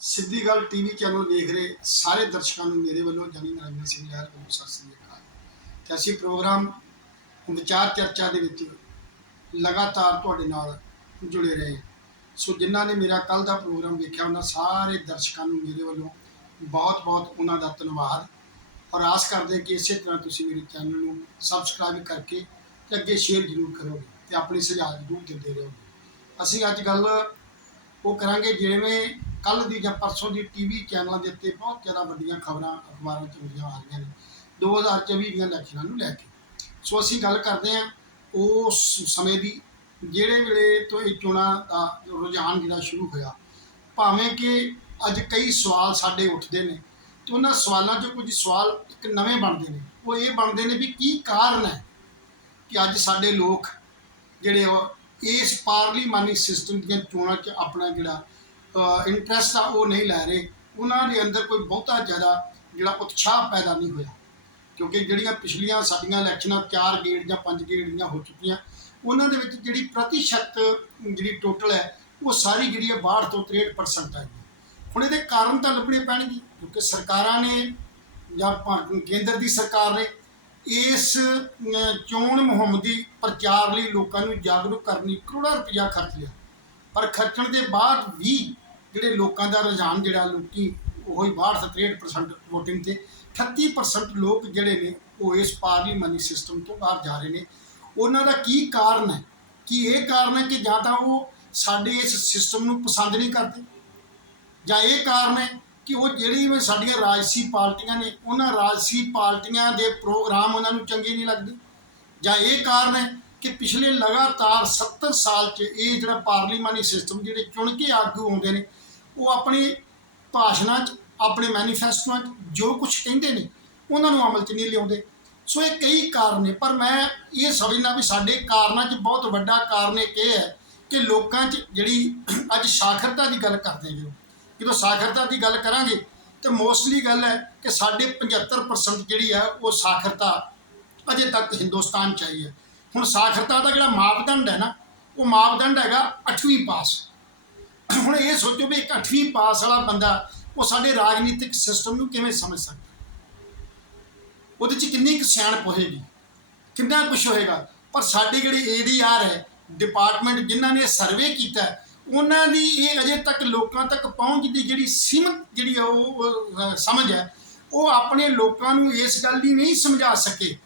ਸਿੱਧੀ ਗੱਲ TV channel ਦੇਖ ਰਹੇ ਸਾਰੇ ਦਰਸ਼ਕਾਂ ਨੂੰ ਮੇਰੇ ਵੱਲੋਂ ਜਾਨੀ ਨਰਿੰਦਰ ਸਿੰਘ ਲਹਿਰ ਵੱਲੋਂ ਸਤਿ ਸ੍ਰੀ ਅਕਾਲ। ਤੇ ਅਸੀਂ ਪ੍ਰੋਗਰਾਮ ਵਿਚਾਰ ਚਰਚਾ ਦੇ ਵਿੱਚ ਲਗਾਤਾਰ ਤੁਹਾਡੇ ਨਾਲ ਜੁੜੇ ਰਹੇ। ਹਾਂ। ਸੋ ਜਿਨ੍ਹਾਂ ਨੇ ਮੇਰਾ ਕੱਲ ਦਾ ਪ੍ਰੋਗਰਾਮ ਵੇਖਿਆ, ਉਹਨਾਂ ਸਾਰੇ ਦਰਸ਼ਕਾਂ ਨੂੰ ਮੇਰੇ ਵੱਲੋਂ ਬਹੁਤ-ਬਹੁਤ ਉਹਨਾਂ ਦਾ ਧੰਨਵਾਦ। ਔਰ ਆਸ ਕਰਦੇ ਕਿ ਇਸੇ ਤਰ੍ਹਾਂ ਤੁਸੀਂ ਮੇਰੇ ਚੈਨਲ ਨੂੰ ਸਬਸਕ੍ਰਾਈਬ ਕਰਕੇ ਤੇ ਅੱਗੇ ਸ਼ੇਅਰ ਜ਼ਰੂਰ ਕਰੋਗੇ ਤੇ ਆਪਣੀ ਸੁਝਾਅ ਜ਼ਰੂਰ ਦਿੰਦੇ ਰਹੋਗੇ। ਅਸੀਂ ਅੱਜ ਗੱਲ ਉਹ ਕਰਾਂਗੇ ਜਿਵੇਂ ਕੱਲ ਦੀ ਜਾਂ ਪਰਸੋਂ ਦੀ ਟੀਵੀ ਚੈਨਲਾਂ ਦੇ ਉੱਤੇ ਬਹੁਤ ਜ਼ਿਆਦਾ ਵੱਡੀਆਂ ਖਬਰਾਂ ਅਖਬਾਰਾਂ ਵਿੱਚ ਹੁੰਦੀਆਂ ਆ ਰਹੀਆਂ ਨੇ। 2024 ਦੀਆਂ ਇਲੈਕਸ਼ਨਾਂ ਨੂੰ ਲੈ ਕੇ। ਸੋ ਅਸੀਂ ਗੱਲ ਕਰਦੇ ਹਾਂ ਉਸ ਸਮੇਂ ਦੀ, ਜਿਹੜੇ ਵੇਲੇ ਤੋਂ ਇਹ ਚੋਣਾਂ ਦਾ ਰੁਝਾਨ ਜਿਹੜਾ ਸ਼ੁਰੂ ਹੋਇਆ, ਭਾਵੇਂ ਕਿ ਅੱਜ ਕਈ ਸਵਾਲ ਸਾਡੇ ਉੱਠਦੇ ਨੇ ਤੇ ਉਹਨਾਂ ਸਵਾਲਾਂ 'ਚੋਂ ਕੁਝ ਸਵਾਲ ਇੱਕ ਨਵੇਂ ਬਣਦੇ ਨੇ। ਉਹ ਇਹ ਬਣਦੇ ਨੇ ਵੀ ਕੀ ਕਾਰਨ ਹੈ ਕਿ ਅੱਜ ਸਾਡੇ ਲੋਕ ਜਿਹੜੇ ਉਹ ਇਸ ਪਾਰਲੀਮਾਨੀ ਸਿਸਟਮ ਦੀਆਂ ਚੋਣਾਂ 'ਚ ਆਪਣਾ ਜਿਹੜਾ ਇੰਟਰਸਟ ਆ, ਉਹ ਨਹੀਂ ਲੈ ਰਹੇ। ਉਹਨਾਂ ਦੇ ਅੰਦਰ ਕੋਈ ਬਹੁਤਾ ਜ਼ਿਆਦਾ ਜਿਹੜਾ ਉਤਸ਼ਾਹ ਪੈਦਾ ਨਹੀਂ ਹੋਇਆ। ਕਿਉਂਕਿ ਜਿਹੜੀਆਂ ਪਿਛਲੀਆਂ ਸਾਡੀਆਂ ਇਲੈਕਸ਼ਨਾਂ ਚਾਰ ਗੇੜ ਜਾਂ ਪੰਜ ਗੇੜ ਦੀਆਂ ਹੋ ਚੁੱਕੀਆਂ, ਉਹਨਾਂ ਦੇ ਵਿੱਚ ਜਿਹੜੀ ਪ੍ਰਤੀਸ਼ਤ, ਜਿਹੜੀ ਟੋਟਲ ਹੈ, ਉਹ ਸਾਰੀ ਜਿਹੜੀ ਹੈ 62 ਤੋਂ 63% ਹੈ ਹੁਣ ਇਹਦੇ ਕਾਰਨ ਤਾਂ ਲੱਭਣੇ ਪੈਣਗੇ, ਕਿਉਂਕਿ ਸਰਕਾਰਾਂ ਨੇ ਜਾਂ ਭਾ- ਕੇਂਦਰ ਦੀ ਸਰਕਾਰ ਨੇ ਇਸ ਚੋਣ ਮੁਹਿੰਮ ਦੀ ਪ੍ਰਚਾਰ ਲਈ ਲੋਕਾਂ ਨੂੰ ਜਾਗਰੂਕ ਕਰਨ ਲਈ ਕਰੋੜਾਂ ਰੁਪਇਆ ਖਰਚ ਲਿਆ। ਪਰ ਖਰਚਣ ਦੇ ਬਾਅਦ ਵੀ ਜਿਹੜੇ ਲੋਕਾਂ ਦਾ ਰੁਝਾਨ ਜਿਹੜਾ ਲੋਕੀ ਉਹੀ 62 63% ਵੋਟਿੰਗ ਤੇ 38% ਲੋਕ ਜਿਹੜੇ ਨੇ, ਉਹ ਇਸ ਪਾਰਲੀਮਾਨੀ ਸਿਸਟਮ ਤੋਂ ਬਾਹਰ ਜਾ ਰਹੇ ਨੇ। ਉਹਨਾਂ ਦਾ ਕੀ ਕਾਰਨ ਹੈ? ਕਿ ਇਹ ਕਾਰਨ ਹੈ ਕਿ ਜਾਂ ਤਾਂ ਉਹ ਸਾਡੇ ਇਸ ਸਿਸਟਮ ਨੂੰ ਪਸੰਦ ਨਹੀਂ ਕਰਦੇ? ਜਾਂ ਇਹ ਕਾਰਨ ਹੈ ਕਿ ਉਹ ਜਿਹੜੀ ਵੀ ਸਾਡੀਆਂ ਰਾਜਸੀ ਪਾਰਟੀਆਂ ਨੇ, ਉਹਨਾਂ ਰਾਜਸੀ ਪਾਰਟੀਆਂ ਦੇ ਪ੍ਰੋਗਰਾਮ ਉਹਨਾਂ ਨੂੰ ਚੰਗੇ ਨਹੀਂ ਲੱਗਦੇ? ਜਾਂ ਇਹ ਕਾਰਨ ਹੈ ਕਿ ਪਿਛਲੇ ਲਗਾਤਾਰ 70 ਸਾਲ 'ਚ ਇਹ ਜਿਹੜਾ ਪਾਰਲੀਮਾਨੀ ਸਿਸਟਮ ਜਿਹੜੇ ਚੁਣ ਕੇ ਆਗੂ ਆਉਂਦੇ ਨੇ ਉਹ ਆਪਣੇ ਭਾਸ਼ਣਾਂ 'ਚ, ਆਪਣੇ ਮੈਨੀਫੈਸਟੋਆਂ 'ਚ ਜੋ ਕੁਝ ਕਹਿੰਦੇ ਨੇ, ਉਹਨਾਂ ਨੂੰ ਅਮਲ 'ਚ ਨਹੀਂ ਲਿਆਉਂਦੇ। ਸੋ ਇਹ ਕਈ ਕਾਰਨ ਨੇ, ਪਰ ਮੈਂ ਇਹ ਸਮਝਦਾ ਵੀ ਸਾਡੇ ਕਾਰਨਾਂ 'ਚ ਬਹੁਤ ਵੱਡਾ ਕਾਰਨ ਇੱਕ ਇਹ ਹੈ ਕਿ ਲੋਕਾਂ 'ਚ ਜਿਹੜੀ ਅੱਜ ਸਾਖਰਤਾ ਦੀ ਗੱਲ ਕਰਦੇ ਹਾਂ ਜਦੋਂ ਜਦੋਂ ਸਾਖਰਤਾ ਦੀ ਗੱਲ ਕਰਾਂਗੇ, ਤੇ ਮੋਸਟਲੀ ਗੱਲ ਹੈ ਕਿ ਸਾਡੇ 75% ਜਿਹੜੀ ਹੈ ਉਹ ਸਾਖਰਤਾ ਅਜੇ ਤੱਕ ਹਿੰਦੁਸਤਾਨ 'ਚ ਆਈ ਹੈ। ਹੁਣ ਸਾਖਰਤਾ ਦਾ ਜਿਹੜਾ ਮਾਪਦੰਡ ਹੈ ਨਾ, ਉਹ ਮਾਪਦੰਡ ਹੈਗਾ 8ਵੀਂ ਪਾਸ। ਹੁਣ ਇਹ ਸੋਚੋ ਵੀ ਇੱਕ 8ਵੀਂ ਪਾਸ ਵਾਲਾ ਬੰਦਾ, ਉਹ ਸਾਡੇ ਰਾਜਨੀਤਿਕ ਸਿਸਟਮ ਨੂੰ ਕਿਵੇਂ ਸਮਝ ਸਕਦਾ? ਉਹਦੇ 'ਚ ਕਿੰਨੀ ਕੁ ਸਿਆਣਪ ਹੋਏਗੀ? ਕਿੰਨਾ ਕੁਝ ਹੋਏਗਾ? ਪਰ ਸਾਡੀ ਜਿਹੜੀ ਏਡੀਆਰ ਹੈ ਡਿਪਾਰਟਮੈਂਟ ਜਿਨ੍ਹਾਂ ਨੇ ਸਰਵੇ ਕੀਤਾ, ਉਹਨਾਂ ਦੀ ਇਹ ਅਜੇ ਤੱਕ ਲੋਕਾਂ ਤੱਕ ਪਹੁੰਚ ਦੀ ਜਿਹੜੀ ਸੀਮਤ ਜਿਹੜੀ ਹੈ ਉਹ ਸਮਝ ਹੈ, ਉਹ ਆਪਣੇ ਲੋਕਾਂ ਨੂੰ ਇਸ ਗੱਲ ਦੀ ਨਹੀਂ ਸਮਝਾ ਸਕੇ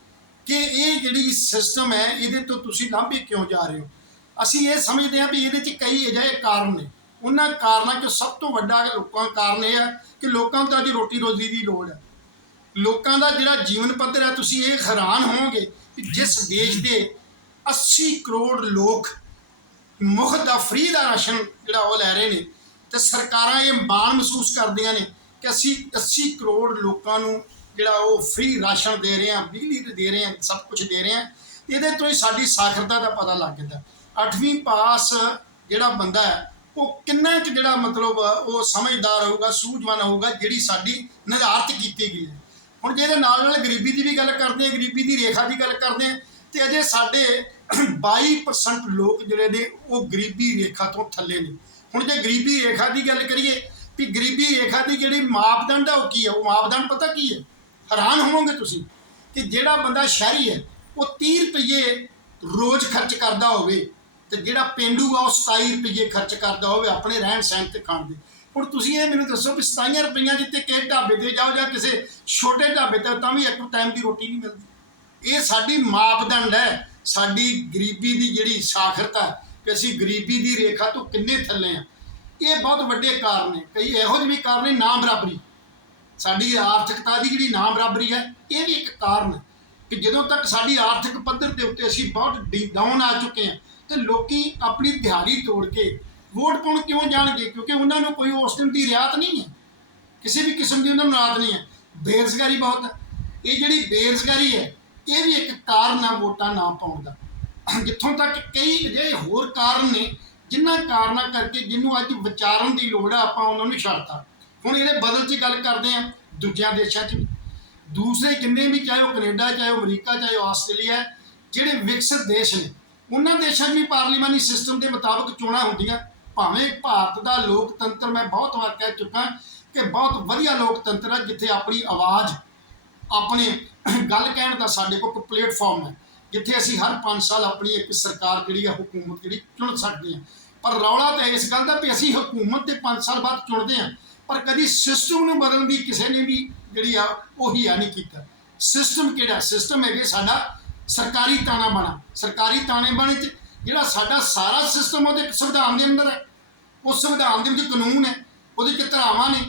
ਕਿ ਇਹ ਜਿਹੜੀ ਸਿਸਟਮ ਹੈ, ਇਹਦੇ ਤੋਂ ਤੁਸੀਂ ਲਾਂਭੇ ਕਿਉਂ ਜਾ ਰਹੇ ਹੋ? ਅਸੀਂ ਇਹ ਸਮਝਦੇ ਹਾਂ ਵੀ ਇਹਦੇ 'ਚ ਕਈ ਅਜਿਹੇ ਕਾਰਨ ਨੇ। ਉਹਨਾਂ ਕਾਰਨਾਂ 'ਚੋਂ ਸਭ ਤੋਂ ਵੱਡਾ ਲੋਕਾਂ ਕਾਰਨ ਇਹ ਹੈ ਕਿ ਲੋਕਾਂ ਨੂੰ ਤਾਂ ਅੱਜ ਰੋਟੀ ਰੋਜ਼ੀ ਦੀ ਲੋੜ ਹੈ ਲੋਕਾਂ ਦਾ ਜਿਹੜਾ ਜੀਵਨ ਪੱਧਰ ਹੈ ਤੁਸੀਂ ਇਹ ਹੈਰਾਨ ਹੋਵੋਗੇ ਕਿ ਜਿਸ ਦੇਸ਼ ਦੇ 80 ਕਰੋੜ ਲੋਕ ਮੁਫਤ ਦਾ ਫ੍ਰੀ ਦਾ ਰਾਸ਼ਨ ਜਿਹੜਾ ਉਹ ਲੈ ਰਹੇ ਨੇ ਤੇ ਸਰਕਾਰਾਂ ਇਹ ਮਾਣ ਮਹਿਸੂਸ ਕਰਦੀਆਂ ਨੇ ਕਿ ਅਸੀਂ 80 ਕਰੋੜ ਲੋਕਾਂ ਨੂੰ ਜਿਹੜਾ ਉਹ ਫ੍ਰੀ ਰਾਸ਼ਨ ਦੇ ਰਹੇ ਹਾਂ, ਬਿਜਲੀ ਤੇ ਦੇ ਰਹੇ ਹਾਂ, ਸਭ ਕੁਝ ਦੇ ਰਹੇ ਹਾਂ। ਇਹਦੇ ਤੋਂ ਹੀ ਸਾਡੀ ਸਾਖਰਤਾ ਦਾ ਪਤਾ ਲੱਗ ਜਾਂਦਾ। 8ਵੀਂ ਪਾਸ ਜਿਹੜਾ ਬੰਦਾ ਹੈ ਉਹ ਕਿੰਨਾ ਕੁ ਜਿਹੜਾ ਮਤਲਬ ਉਹ ਸਮਝਦਾਰ ਹੋਊਗਾ, ਸੂਝਵਾਨ ਹੋਊਗਾ, ਜਿਹੜੀ ਸਾਡੀ ਨਿਰਧਾਰਤ ਕੀਤੀ ਗਈ ਹੈ। ਹੁਣ ਜਿਹਦੇ ਨਾਲ ਨਾਲ ਗਰੀਬੀ ਦੀ ਵੀ ਗੱਲ ਕਰਦੇ ਆ ਗਰੀਬੀ ਦੀ ਰੇਖਾ ਦੀ ਗੱਲ ਕਰਦੇ ਆ ਤੇ ਅਜੇ ਸਾਡੇ 22% ਲੋਕ ਜਿਹੜੇ ਨੇ, ਉਹ ਗਰੀਬੀ ਰੇਖਾ ਤੋਂ ਥੱਲੇ ਨੇ। ਹੁਣ ਜੇ ਗਰੀਬੀ ਰੇਖਾ ਦੀ ਗੱਲ ਕਰੀਏ, ਵੀ ਗਰੀਬੀ ਰੇਖਾ ਦੀ ਜਿਹੜੀ ਮਾਪਦੰਡ ਹੈ ਉਹ ਕੀ ਹੈ ਉਹ ਮਾਪਦੰਡ ਪਤਾ ਕੀ ਹੈ? ਹੈਰਾਨ ਹੋਵੋਗੇ ਤੁਸੀਂ ਕਿ ਜਿਹੜਾ ਬੰਦਾ ਸ਼ਹਿਰੀ ਹੈ, ਉਹ 30 ਰੁਪਏ ਰੋਜ਼ ਖਰਚ ਕਰਦਾ ਹੋਵੇ। ਤੇ ਜਿਹੜਾ ਪੇਂਡੂ ਆ, ਉਹ 27 ਰੁਪਏ ਖਰਚ ਕਰਦਾ ਹੋਵੇ ਆਪਣੇ ਰਹਿਣ ਸਹਿਣ ਤੇ ਖਾਣ ਦੇ। ਹੁਣ ਤੁਸੀਂ ਇਹ ਮੈਨੂੰ ਦੱਸੋ ਵੀ 27 ਰੁਪਈਆਂ ਜਿੱਤੇ ਕਿਸੇ ਢਾਬੇ ਤੇ ਜਾਓ ਜਾਂ ਕਿਸੇ ਛੋਟੇ ਢਾਬੇ ਤੇ ਤਾਂ ਵੀ ਇੱਕ ਟਾਈਮ ਦੀ ਰੋਟੀ ਨਹੀਂ ਮਿਲਦੀ। ਇਹ ਸਾਡੀ ਮਾਪਦੰਡ ਹੈ, ਸਾਡੀ ਗਰੀਬੀ ਦੀ ਜਿਹੜੀ ਸਾਖਰਤਾ ਹੈ ਕਿ ਅਸੀਂ ਗਰੀਬੀ ਦੀ ਰੇਖਾ ਤੋਂ ਕਿੰਨੇ ਥੱਲੇ ਆ। ਇਹ ਬਹੁਤ ਵੱਡੇ ਕਾਰਨ ਨੇ, ਕਈ ਇਹੋ ਜਿਹੇ ਵੀ ਕਾਰਨ ਨੇ ਨਾ ਬਰਾਬਰੀ। ਸਾਡੀ ਆਰਥਿਕਤਾ ਦੀ ਜਿਹੜੀ ਨਾ ਬਰਾਬਰੀ ਹੈ, ਇਹ ਵੀ ਇੱਕ ਕਾਰਨ ਹੈ ਕਿ ਜਦੋਂ ਤੱਕ ਸਾਡੀ ਆਰਥਿਕ ਪੱਧਰ ਦੇ ਉੱਤੇ ਅਸੀਂ ਬਹੁਤ ਡਾਊਨ ਆ ਚੁੱਕੇ ਹਾਂ ਤੇ ਲੋਕੀ ਆਪਣੀ ਦਿਹਾੜੀ ਤੋੜ ਕੇ ਵੋਟ ਪਾਉਣ ਕਿਉਂ ਜਾਣਗੇ? ਕਿਉਂਕਿ ਉਹਨਾਂ ਨੂੰ ਕੋਈ ਉਸ ਦਿਨ ਦੀ ਰਿਆਤ ਨਹੀਂ ਹੈ। ਕਿਸੇ ਵੀ ਕਿਸਮ ਦੀ ਉਹਨਾਂ ਨੂੰ ਰਾਤ ਨਹੀਂ ਹੈ। ਬੇਰੁਜ਼ਗਾਰੀ ਬਹੁਤ ਹੈ। ਇਹ ਜਿਹੜੀ ਬੇਰੁਜ਼ਗਾਰੀ ਹੈ, ਇਹ ਵੀ ਇੱਕ ਕਾਰਨ ਆ ਵੋਟਾਂ ਨਾ ਪਾਉਣ ਦਾ। ਜਿੱਥੋਂ ਤੱਕ ਕਈ ਅਜਿਹੇ ਹੋਰ ਕਾਰਨ ਨੇ, ਜਿਨ੍ਹਾਂ ਕਾਰਨਾਂ ਕਰਕੇ ਜਿਹਨੂੰ ਅੱਜ ਵਿਚਾਰਨ ਦੀ ਲੋੜ ਆ, ਆਪਾਂ ਉਹਨਾਂ ਨੂੰ ਛੱਡਤਾ। ਹੁਣ ਇਹਦੇ ਬਦਲ 'ਚ ਗੱਲ ਕਰਦੇ ਆ ਦੂਜਿਆਂ ਦੇਸ਼ਾਂ 'ਚ ਵੀ। ਦੂਸਰੇ ਜਿੰਨੇ ਵੀ ਚਾਹੇ ਉਹ ਕੈਨੇਡਾ, ਚਾਹੇ ਉਹ ਅਮਰੀਕਾ, ਚਾਹੇ ਉਹ ਆਸਟ੍ਰੇਲੀਆ, ਜਿਹੜੇ ਵਿਕਸਿਤ ਦੇਸ਼ ਨੇ ਉਹਨਾਂ ਦੇਸ਼ਾਂ 'ਚ ਵੀ ਪਾਰਲੀਮਾਨੀ ਸਿਸਟਮ ਦੇ ਮੁਤਾਬਕ ਚੋਣਾਂ ਹੁੰਦੀਆਂ। ਭਾਵੇਂ ਭਾਰਤ ਦਾ ਲੋਕਤੰਤਰ ਮੈਂ ਬਹੁਤ ਵਾਰ ਕਹਿ ਚੁੱਕਾ ਕਿ ਬਹੁਤ ਵਧੀਆ ਲੋਕਤੰਤਰ ਹੈ ਜਿੱਥੇ ਆਪਣੀ ਆਵਾਜ਼, ਆਪਣੇ ਗੱਲ ਕਹਿਣ ਦਾ ਸਾਡੇ ਕੋਲ ਇੱਕ ਪਲੇਟਫਾਰਮ ਹੈ, ਜਿੱਥੇ ਅਸੀਂ ਹਰ 5 ਸਾਲ ਆਪਣੀ ਇੱਕ ਸਰਕਾਰ ਜਿਹੜੀ ਆ, ਹਕੂਮਤ ਜਿਹੜੀ ਚੁਣ ਸਕਦੇ ਹਾਂ। ਪਰ ਰੌਲਾ ਤਾਂ ਇਸ ਗੱਲ ਦਾ ਵੀ ਅਸੀਂ ਹਕੂਮਤ ਦੇ 5 ਸਾਲ ਬਾਅਦ ਚੁਣਦੇ ਹਾਂ, ਪਰ ਕਦੀ ਸਿਸਟਮ ਨੂੰ ਬਦਲਣ ਦੀ ਕਿਸੇ ਨੇ ਵੀ ਜਿਹੜੀ ਆ, ਉਹੀ ਆ ਨਹੀਂ ਕੀਤਾ। ਸਿਸਟਮ ਕਿਹੜਾ? ਸਿਸਟਮ ਹੈਗੇ ਸਾਡਾ ਸਰਕਾਰੀ ਤਾਣਾ ਬਾਣਾ। ਸਰਕਾਰੀ ਤਾਣੇ ਬਾਣੇ ਚ ਜਿਹੜਾ ਸਾਡਾ ਸਾਰਾ ਸਿਸਟਮ ਉਹਦੇ ਸੰਵਿਧਾਨ ਦੇ ਅੰਦਰ ਹੈ। ਉਸ ਸੰਵਿਧਾਨ ਦੇ ਵਿੱਚ ਕਾਨੂੰਨ ਹੈ ਉਹਦੇ ਚ ਧਾਰਾਵਾਂ ਨੇ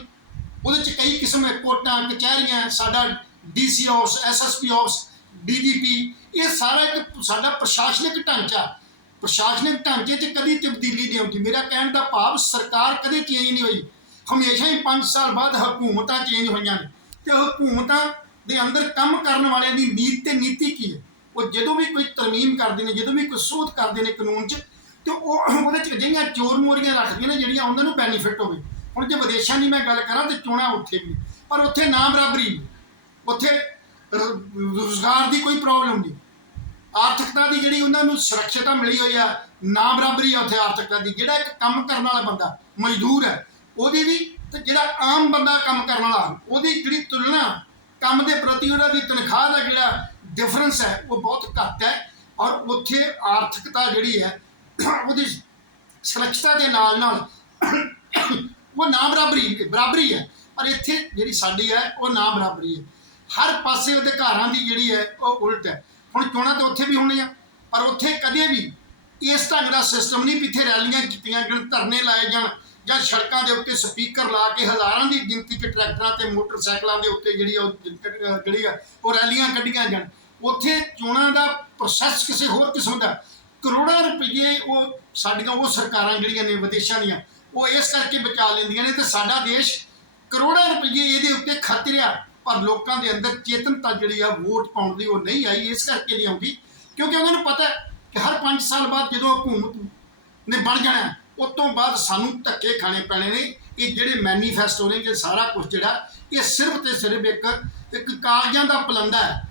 ਉਹਦੇ ਚ ਕਈ ਕਿਸਮ ਹੈ ਕੋਟਾਂ ਕਚਹਿਰੀਆਂ ਹੈ, ਸਾਡਾ DC house SSP house DGP ਇਹ ਸਾਰਾ ਇੱਕ ਸਾਡਾ ਪ੍ਰਸ਼ਾਸਨਿਕ ਢਾਂਚਾ। ਪ੍ਰਸ਼ਾਸਨਿਕ ਢਾਂਚੇ 'ਚ ਕਦੀ ਤਬਦੀਲੀ ਨਹੀਂ ਆਉਂਦੀ। ਮੇਰਾ ਕਹਿਣ ਦਾ ਭਾਵ ਸਰਕਾਰ ਕਦੇ ਚੇਂਜ ਨਹੀਂ ਹੋਈ। ਹਮੇਸ਼ਾ ਹੀ 5 ਸਾਲ ਬਾਅਦ ਹਕੂਮਤਾਂ ਚੇਂਜ ਹੋਈਆਂ ਨੇ। ਤੇ ਹਕੂਮਤਾਂ ਦੇ ਅੰਦਰ ਕੰਮ ਕਰਨ ਵਾਲਿਆਂ ਦੀ ਨੀਤ ਤੇ ਨੀਤੀ ਕੀ ਹੈ? ਉਹ ਜਦੋਂ ਵੀ ਕੋਈ ਤਰਮੀਮ ਕਰਦੇ ਨੇ, ਜਦੋਂ ਵੀ ਕੋਈ ਸੋਧ ਕਰਦੇ ਨੇ ਕਾਨੂੰਨ 'ਚ, ਤੇ ਉਹ ਉਹਦੇ 'ਚ ਅਜਿਹੀਆਂ ਚੋਰ ਮੋਰੀਆਂ ਰੱਖਦੀਆਂ ਨੇ ਜਿਹੜੀਆਂ ਉਹਨਾਂ ਨੂੰ ਬੈਨੀਫਿਟ ਹੋਵੇ। ਹੁਣ ਜੇ ਵਿਦੇਸ਼ਾਂ ਦੀ ਮੈਂ ਗੱਲ ਕਰਾਂ ਤੇ ਚੋਣਾਂ ਉੱਥੇ ਵੀ ਪਰ ਉੱਥੇ ਨਾ ਬਰਾਬਰੀ ਉੱਥੇ ਰੋਜ਼ਗਾਰ ਦੀ ਕੋਈ ਪ੍ਰੋਬਲਮ ਨਹੀਂ। ਆਰਥਿਕਤਾ ਦੀ ਜਿਹੜੀ ਉਹਨਾਂ ਨੂੰ ਸੁਰੱਖਿਅਤਾ ਮਿਲੀ ਹੋਈ ਆ, ਨਾ ਬਰਾਬਰੀ ਆ ਉੱਥੇ ਆਰਥਿਕਤਾ ਦੀ। ਜਿਹੜਾ ਇੱਕ ਕੰਮ ਕਰਨ ਵਾਲਾ ਬੰਦਾ ਮਜ਼ਦੂਰ ਹੈ, ਉਹਦੀ ਵੀ ਤੇ ਜਿਹੜਾ ਆਮ ਬੰਦਾ ਕੰਮ ਕਰਨ ਵਾਲਾ, ਉਹਦੀ ਜਿਹੜੀ ਤੁਲਨਾ ਕੰਮ ਦੇ ਪ੍ਰਤੀ ਉਹਨਾਂ ਦੀ ਤਨਖਾਹ ਦਾ ਜਿਹੜਾ ਡਿਫਰੈਂਸ ਹੈ, ਉਹ ਬਹੁਤ ਘੱਟ ਹੈ ਔਰ ਉੱਥੇ ਆਰਥਿਕਤਾ ਜਿਹੜੀ ਹੈ, ਉਹਦੀ ਸੁਰੱਖਿਅਤਾ ਦੇ ਨਾਲ ਨਾਲ ਉਹ ਨਾ ਬਰਾਬਰੀ ਬਰਾਬਰੀ ਹੈ। ਪਰ ਇੱਥੇ ਜਿਹੜੀ ਸਾਡੀ ਹੈ, ਉਹ ਨਾ ਬਰਾਬਰੀ ਹੈ। ਹਰ ਪਾਸੇ ਅਧਿਕਾਰਾਂ ਦੀ ਜਿਹੜੀ ਹੈ, ਉਹ ਉਲਟ ਹੈ। ਹੁਣ ਚੋਣਾਂ ਤਾਂ ਉੱਥੇ ਵੀ ਹੋਣੀਆਂ, ਪਰ ਉੱਥੇ ਕਦੇ ਵੀ ਇਸ ਢੰਗ ਦਾ ਸਿਸਟਮ ਨਹੀਂ ਵੀ ਇੱਥੇ ਰੈਲੀਆਂ ਕੀਤੀਆਂ ਜਾਣ, ਧਰਨੇ ਲਾਏ ਜਾਣ ਜਾਂ ਸੜਕਾਂ ਦੇ ਉੱਤੇ ਸਪੀਕਰ ਲਾ ਕੇ ਹਜ਼ਾਰਾਂ ਦੀ ਗਿਣਤੀ 'ਚ ਟਰੈਕਟਰਾਂ ਤੇ ਮੋਟਰਸਾਈਕਲਾਂ ਦੇ ਉੱਤੇ ਜਿਹੜੀ ਉਹ ਜਿਹੜੀ ਆ ਉਹ ਰੈਲੀਆਂ ਕੱਢੀਆਂ ਜਾਣ। ਉੱਥੇ ਚੋਣਾਂ ਦਾ ਪ੍ਰੋਸੈਸ ਕਿਸੇ ਹੋਰ ਕਿਸਮ ਦਾ। ਕਰੋੜਾਂ ਰੁਪਏ ਉਹ ਸਾਡੀਆਂ, ਉਹ ਸਰਕਾਰਾਂ ਜਿਹੜੀਆਂ ਨੇ ਵਿਦੇਸ਼ਾਂ ਦੀਆਂ, ਉਹ ਇਸ ਕਰਕੇ ਬਚਾ ਲੈਂਦੀਆਂ ਨੇ ਤੇ ਸਾਡਾ ਦੇਸ਼ ਕਰੋੜਾਂ ਰੁਪਏ ਇਹਦੇ ਉੱਤੇ ਖਰਚ ਰਿਹਾ। ਪਰ ਲੋਕਾਂ ਦੇ ਅੰਦਰ ਚੇਤਨਤਾ ਜਿਹੜੀ ਆ ਵੋਟ ਪਾਉਣ ਦੀ ਉਹ ਨਹੀਂ ਆਈ, ਇਸ ਕਰਕੇ ਨਹੀਂ ਆਉਂਦੀ। ਕਿਉਂਕਿ ਉਹਨਾਂ ਨੂੰ ਪਤਾ ਕਿ ਹਰ 5 ਸਾਲ ਬਾਅਦ ਜਦੋਂ ਹਕੂਮਤ ਨੇ ਬਣ ਜਾਣਾ ਉਸ ਤੋਂ ਬਾਅਦ ਸਾਨੂੰ ਧੱਕੇ ਖਾਣੇ ਪੈਣੇ ਨੇ। ਇਹ ਜਿਹੜੇ ਮੈਨੀਫੈਸਟੋ ਨੇ ਕਿ ਸਾਰਾ ਕੁਝ ਜਿਹੜਾ, ਇਹ ਸਿਰਫ ਤੇ ਸਿਰਫ ਇੱਕ ਇੱਕ ਕਾਗਜ਼ਾਂ ਦਾ ਪਲੰਦਾ ਹੈ।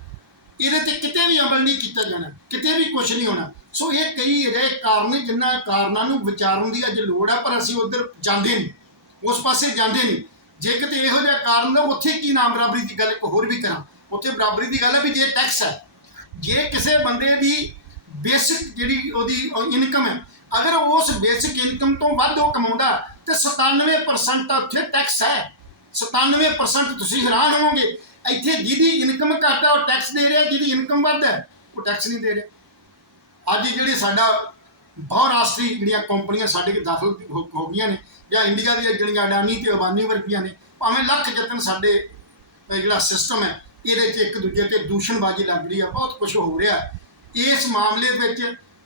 ਇਹਦੇ ਤੇ ਕਿਤੇ ਵੀ ਅਮਲ ਨਹੀਂ ਕੀਤਾ ਜਾਣਾ, ਕਿਤੇ ਵੀ ਕੁਝ ਨਹੀਂ ਹੋਣਾ। ਸੋ ਇਹ ਕਈ ਅਜਿਹੇ ਕਾਰਨ ਨੇ ਕਾਰਨਾਂ ਨੂੰ ਵਿਚਾਰਨ ਦੀ ਅੱਜ ਲੋੜ ਹੈ ਪਰ ਅਸੀਂ ਉਧਰ ਜਾਂਦੇ ਨਹੀਂ, ਉਸ ਪਾਸੇ ਜਾਂਦੇ ਨਹੀਂ। ਜੇ ਕਿਤੇ ਇਹੋ ਜਿਹਾ ਕਾਰਨ ਉੱਥੇ ਕੀ ਨਾਮ ਬਰਾਬਰੀ ਦੀ ਗੱਲ ਇੱਕ ਹੋਰ ਵੀ ਕਰਾਂ। ਉੱਥੇ ਬਰਾਬਰੀ ਦੀ ਗੱਲ ਹੈ ਵੀ ਜੇ ਟੈਕਸ ਹੈ ਜੇ ਕਿਸੇ ਬੰਦੇ ਦੀ ਬੇਸਿਕ ਜਿਹੜੀ ਉਹਦੀ ਇਨਕਮ ਹੈ ਅਗਰ ਉਸ ਬੇਸਿਕ ਇਨਕਮ ਤੋਂ ਵੱਧ ਉਹ ਕਮਾਉਂਦਾ, ਤੇ 97% ਉੱਥੇ ਟੈਕਸ ਹੈ 97% ਤੁਸੀਂ ਹੈਰਾਨ ਹੋਵੋਗੇ। ਇੱਥੇ ਜਿਹਦੀ ਇਨਕਮ ਘੱਟ ਹੈ ਉਹ ਟੈਕਸ ਦੇ ਰਿਹਾ, ਜਿਹਦੀ ਇਨਕਮ ਵੱਧ ਹੈ ਉਹ ਟੈਕਸ ਨਹੀਂ ਦੇ ਰਿਹਾ। ਅੱਜ ਜਿਹੜੇ ਸਾਡਾ ਬਹੁ ਰਾਸ਼ਟਰੀ ਜਿਹੜੀਆਂ ਕੰਪਨੀਆਂ ਸਾਡੇ ਕੇ ਦਾਖਲ ਹੋ ਹੋ ਗਈਆਂ ਨੇ, ਜਾਂ ਇੰਡੀਆ ਦੀਆਂ ਜਿਹੜੀਆਂ ਅਡਾਨੀ ਤੇ ਅਬਾਨੀ ਵਰਗੀਆਂ ਨੇ, ਭਾਵੇਂ ਲੱਖ ਯਤਨ ਸਾਡੇ ਜਿਹੜਾ ਸਿਸਟਮ ਹੈ, ਇਹਦੇ 'ਚ ਇੱਕ ਦੂਜੇ ਤੇ ਦੂਸ਼ਣਬਾਜ਼ੀ ਲੱਗ ਰਹੀ ਆ, ਬਹੁਤ ਕੁਝ ਹੋ ਰਿਹਾ। ਇਸ ਮਾਮਲੇ ਵਿੱਚ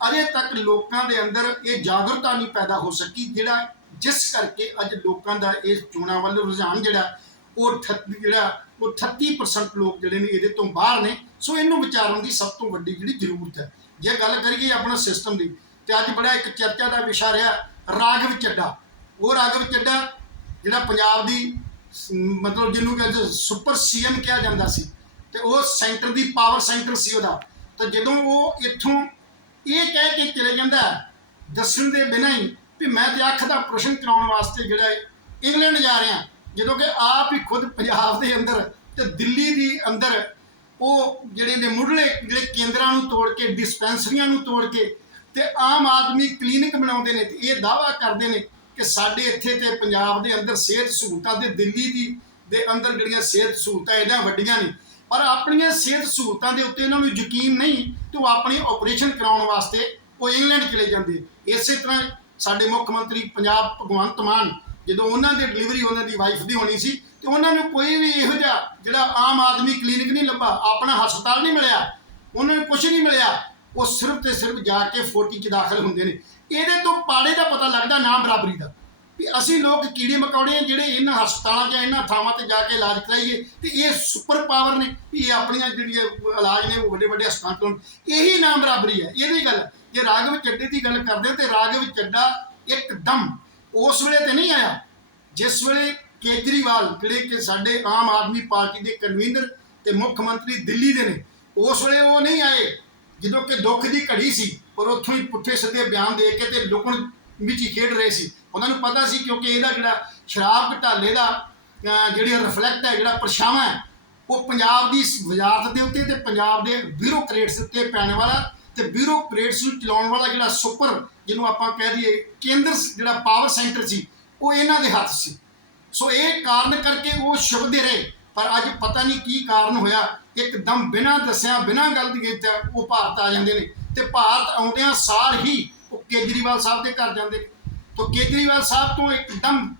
ਅਜੇ ਤੱਕ ਲੋਕਾਂ ਦੇ ਅੰਦਰ ਇਹ ਜਾਗਰੂਕਤਾ ਨਹੀਂ ਪੈਦਾ ਹੋ ਸਕੀ, ਜਿਹੜਾ ਜਿਸ ਕਰਕੇ ਅੱਜ ਲੋਕਾਂ ਦਾ ਇਸ ਚੋਣਾਂ ਵੱਲ ਰੁਝਾਨ ਜਿਹੜਾ ਉਹ 38 ਜਿਹੜਾ ਉਹ 38% ਲੋਕ ਜਿਹੜੇ ਨੇ ਇਹਦੇ ਤੋਂ ਬਾਹਰ ਨੇ। ਸੋ ਇਹਨੂੰ ਵਿਚਾਰਨ ਦੀ ਸਭ ਤੋਂ ਵੱਡੀ ਜਿਹੜੀ ਜ਼ਰੂਰਤ ਹੈ। ਜੇ ਗੱਲ ਕਰੀਏ ਆਪਣਾ ਸਿਸਟਮ ਦੀ ਤੇ ਅੱਜ ਬੜਾ ਇੱਕ ਚਰਚਾ ਦਾ ਵਿਸ਼ਾ ਰਿਹਾ ਰਾਗਵ ਚੱਡਾ ਉਹ ਰਾਗਵ ਚੱਡਾ ਜਿਹੜਾ ਪੰਜਾਬ ਦੀ ਮਤਲਬ ਜਿਹਨੂੰ ਕਹਿੰਦੇ ਸੁਪਰ ਸੀਐਮ ਕਿਹਾ ਜਾਂਦਾ ਸੀ ਤੇ ਉਹ ਸੈਂਟਰ ਦੀ ਪਾਵਰ ਸੈਂਟਰ ਸੀ ਉਹਦਾ। ਤਾਂ ਜਦੋਂ ਉਹ ਇੱਥੋਂ ਇਹ ਕਹਿ ਕੇ ਚਲੇ ਜਾਂਦਾ ਹੈ, ਦੱਸਣ ਦੇ ਬਿਨਾਂ ਹੀ ਵੀ ਮੈਂ ਤੇ ਅੱਖ ਦਾ ਪ੍ਰਸ਼ਨ ਕਰਾਉਣ ਵਾਸਤੇ ਜਿਹੜਾ ਹੈ ਇੰਗਲੈਂਡ ਜਾ ਰਿਹਾ ਜਦੋਂ ਕਿ ਆਪ ਹੀ ਖੁਦ ਪੰਜਾਬ ਦੇ ਅੰਦਰ ਤੇ ਦਿੱਲੀ ਦੀ ਅੰਦਰ ਉਹ ਜਿਹੜੇ ਨੇ ਮੁੱਢਲੇ ਜਿਹੜੇ ਕੇਂਦਰਾਂ ਨੂੰ ਤੋੜ ਕੇ, ਡਿਸਪੈਂਸਰੀਆਂ ਨੂੰ ਤੋੜ ਕੇ ਤੇ ਆਮ ਆਦਮੀ ਕਲੀਨਿਕ ਬਣਾਉਂਦੇ ਨੇ ਤੇ ਇਹ ਦਾਵਾ ਕਰਦੇ ਨੇ ਕਿ ਸਾਡੇ ਇੱਥੇ ਤੇ ਪੰਜਾਬ ਦੇ ਅੰਦਰ ਸਿਹਤ ਸਹੂਲਤਾਂ ਤੇ ਦਿੱਲੀ ਦੀ ਦੇ ਅੰਦਰ ਜਿਹੜੀਆਂ ਸਿਹਤ ਸਹੂਲਤਾਂ ਇਹਨਾਂ ਵੱਡੀਆਂ ਨੇ, ਪਰ ਆਪਣੀਆਂ ਸਿਹਤ ਸਹੂਲਤਾਂ ਦੇ ਉੱਤੇ ਇਹਨਾਂ ਨੂੰ ਯਕੀਨ ਨਹੀਂ ਤੇ ਉਹ ਆਪਣੀ ਆਪਰੇਸ਼ਨ ਕਰਾਉਣ ਵਾਸਤੇ ਉਹ ਇੰਗਲੈਂਡ ਚਲੇ ਜਾਂਦੇ। ਇਸੇ ਤਰ੍ਹਾਂ ਸਾਡੇ ਮੁੱਖ ਮੰਤਰੀ ਪੰਜਾਬ ਭਗਵੰਤ ਮਾਨ ਜਦੋਂ ਉਹਨਾਂ ਦੀ ਡਿਲੀਵਰੀ ਉਹਨਾਂ ਦੀ ਵਾਈਫ ਦੀ ਹੋਣੀ ਸੀ, ਤੇ ਉਹਨਾਂ ਨੂੰ ਕੋਈ ਵੀ ਇਹੋ ਜਿਹਾ ਜਿਹੜਾ ਆਮ ਆਦਮੀ ਕਲੀਨਿਕ ਨਹੀਂ ਲੱਭਾ, ਆਪਣਾ ਹਸਪਤਾਲ ਨਹੀਂ ਮਿਲਿਆ, ਉਹਨਾਂ ਨੂੰ ਕੁਝ ਨਹੀਂ ਮਿਲਿਆ, ਉਹ ਸਿਰਫ ਤੇ ਸਿਰਫ ਜਾ ਕੇ ਫੋਟੀ 'ਚ ਦਾਖਲ ਹੁੰਦੇ ਨੇ। ਇਹਦੇ ਤੋਂ ਪਾੜੇ ਦਾ ਪਤਾ ਲੱਗਦਾ ਨਾ ਬਰਾਬਰੀ ਦਾ, ਵੀ ਅਸੀਂ ਲੋਕ ਕੀੜੇ ਮਕੌੜੇ ਆ ਜਿਹੜੇ ਇਹਨਾਂ ਹਸਪਤਾਲਾਂ 'ਚ ਇਹਨਾਂ ਥਾਵਾਂ ਤੇ ਜਾ ਕੇ ਇਲਾਜ ਕਰਾਈਏ, ਤੇ ਇਹ ਸੁਪਰ ਪਾਵਰ ਨੇ, ਵੀ ਇਹ ਆਪਣੀਆਂ ਜਿਹੜੀਆਂ ਇਲਾਜ ਨੇ, ਉਹ ਵੱਡੇ ਵੱਡੇ ਹਸਪਤਾਲਾਂ ਤੋਂ ਇਹੀ ਨਾ ਬਰਾਬਰੀ ਹੈ। ਇਹਦੀ ਗੱਲ, ਜੇ ਰਾਘਵ ਚੱਡੇ ਦੀ ਗੱਲ ਕਰਦੇ ਹਾਂ, ਤੇ ਰਾਘਵ ਚੱਡਾ ਇੱਕਦਮ ਉਸ ਵੇਲੇ ਤੇ ਨਹੀਂ ਆਇਆ। ਜਿਸ ਵੇਲੇ ਕੇਜਰੀਵਾਲ, ਜਿਹੜੇ ਕਿ ਸਾਡੇ ਆਮ ਆਦਮੀ ਪਾਰਟੀ ਦੇ ਕਨਵੀਨਰ ਤੇ ਮੁੱਖ ਮੰਤਰੀ ਦਿੱਲੀ ਦੇ ਨੇ, ਉਸ ਵੇਲੇ ਉਹ ਨਹੀਂ ਆਏ, ਜਦੋਂ ਕਿ ਦੁੱਖ ਦੀ ਘੜੀ ਸੀ, ਪਰ ਉੱਥੋਂ ਹੀ ਪੁੱਠੇ ਸਿੱਧੇ ਬਿਆਨ ਦੇ ਕੇ ਤੇ ਲੁਕਣ ਵਿੱਚ ਹੀ ਖੇਡ ਰਹੇ ਸੀ। ਉਹਨਾਂ ਨੂੰ ਪਤਾ ਸੀ ਕਿਉਂਕਿ ਇਹਦਾ ਜਿਹੜਾ ਸ਼ਰਾਬ ਘਟਾਲੇ ਦਾ ਜਿਹੜੀ ਰਿਫਲੈਕਟ ਹੈ, ਜਿਹੜਾ ਪਰਛਾਵਾਂ ਹੈ, ਉਹ ਪੰਜਾਬ ਦੀ ਵਜ਼ਾਰਤ ਦੇ ਉੱਤੇ ਤੇ ਪੰਜਾਬ ਦੇ ਬਿਊਰੋਕਰੇਟਸ ਉੱਤੇ ਪੈਣ ਵਾਲਾ ਤੇ ਬਿਊਰੋਕਰੇਟਸ ਨੂੰ ਚਲਾਉਣ ਵਾਲਾ ਜਿਹੜਾ ਸੁਪਰ, ਜਿਹਨੂੰ ਆਪਾਂ ਕਹਿ ਦਈਏ ਕੇਂਦਰ ਜਿਹੜਾ ਪਾਵਰ ਸੈਂਟਰ ਸੀ, ਉਹ ਇਹਨਾਂ ਦੇ ਹੱਥ ਸੀ। ਸੋ ਇਹ ਕਾਰਨ ਕਰਕੇ ਉਹ ਛੁਪਦੇ ਰਹੇ, ਪਰ ਅੱਜ ਪਤਾ ਨਹੀਂ ਕੀ ਕਾਰਨ ਹੋਇਆ। ਇੱਕਦਮ ਬਿਨਾਂ ਦੱਸਿਆ, ਬਿਨਾਂ ਗੱਲ ਦੀ ਉਹ ਭਾਰਤ ਆ ਜਾਂਦੇ ਨੇ। ਤੇ ਭਾਰਤ ਆਉਂਦਿਆਂ ਸਾਰ ਹੀ ਉਹ ਕੇਜਰੀਵਾਲ ਸਾਹਿਬ ਦੇ ਘਰ ਜਾਂਦੇ ਨੇ। ਤੋਂ ਕੇਜਰੀਵਾਲ ਸਾਹਿਬ ਤੋਂ ਇੱਕਦਮ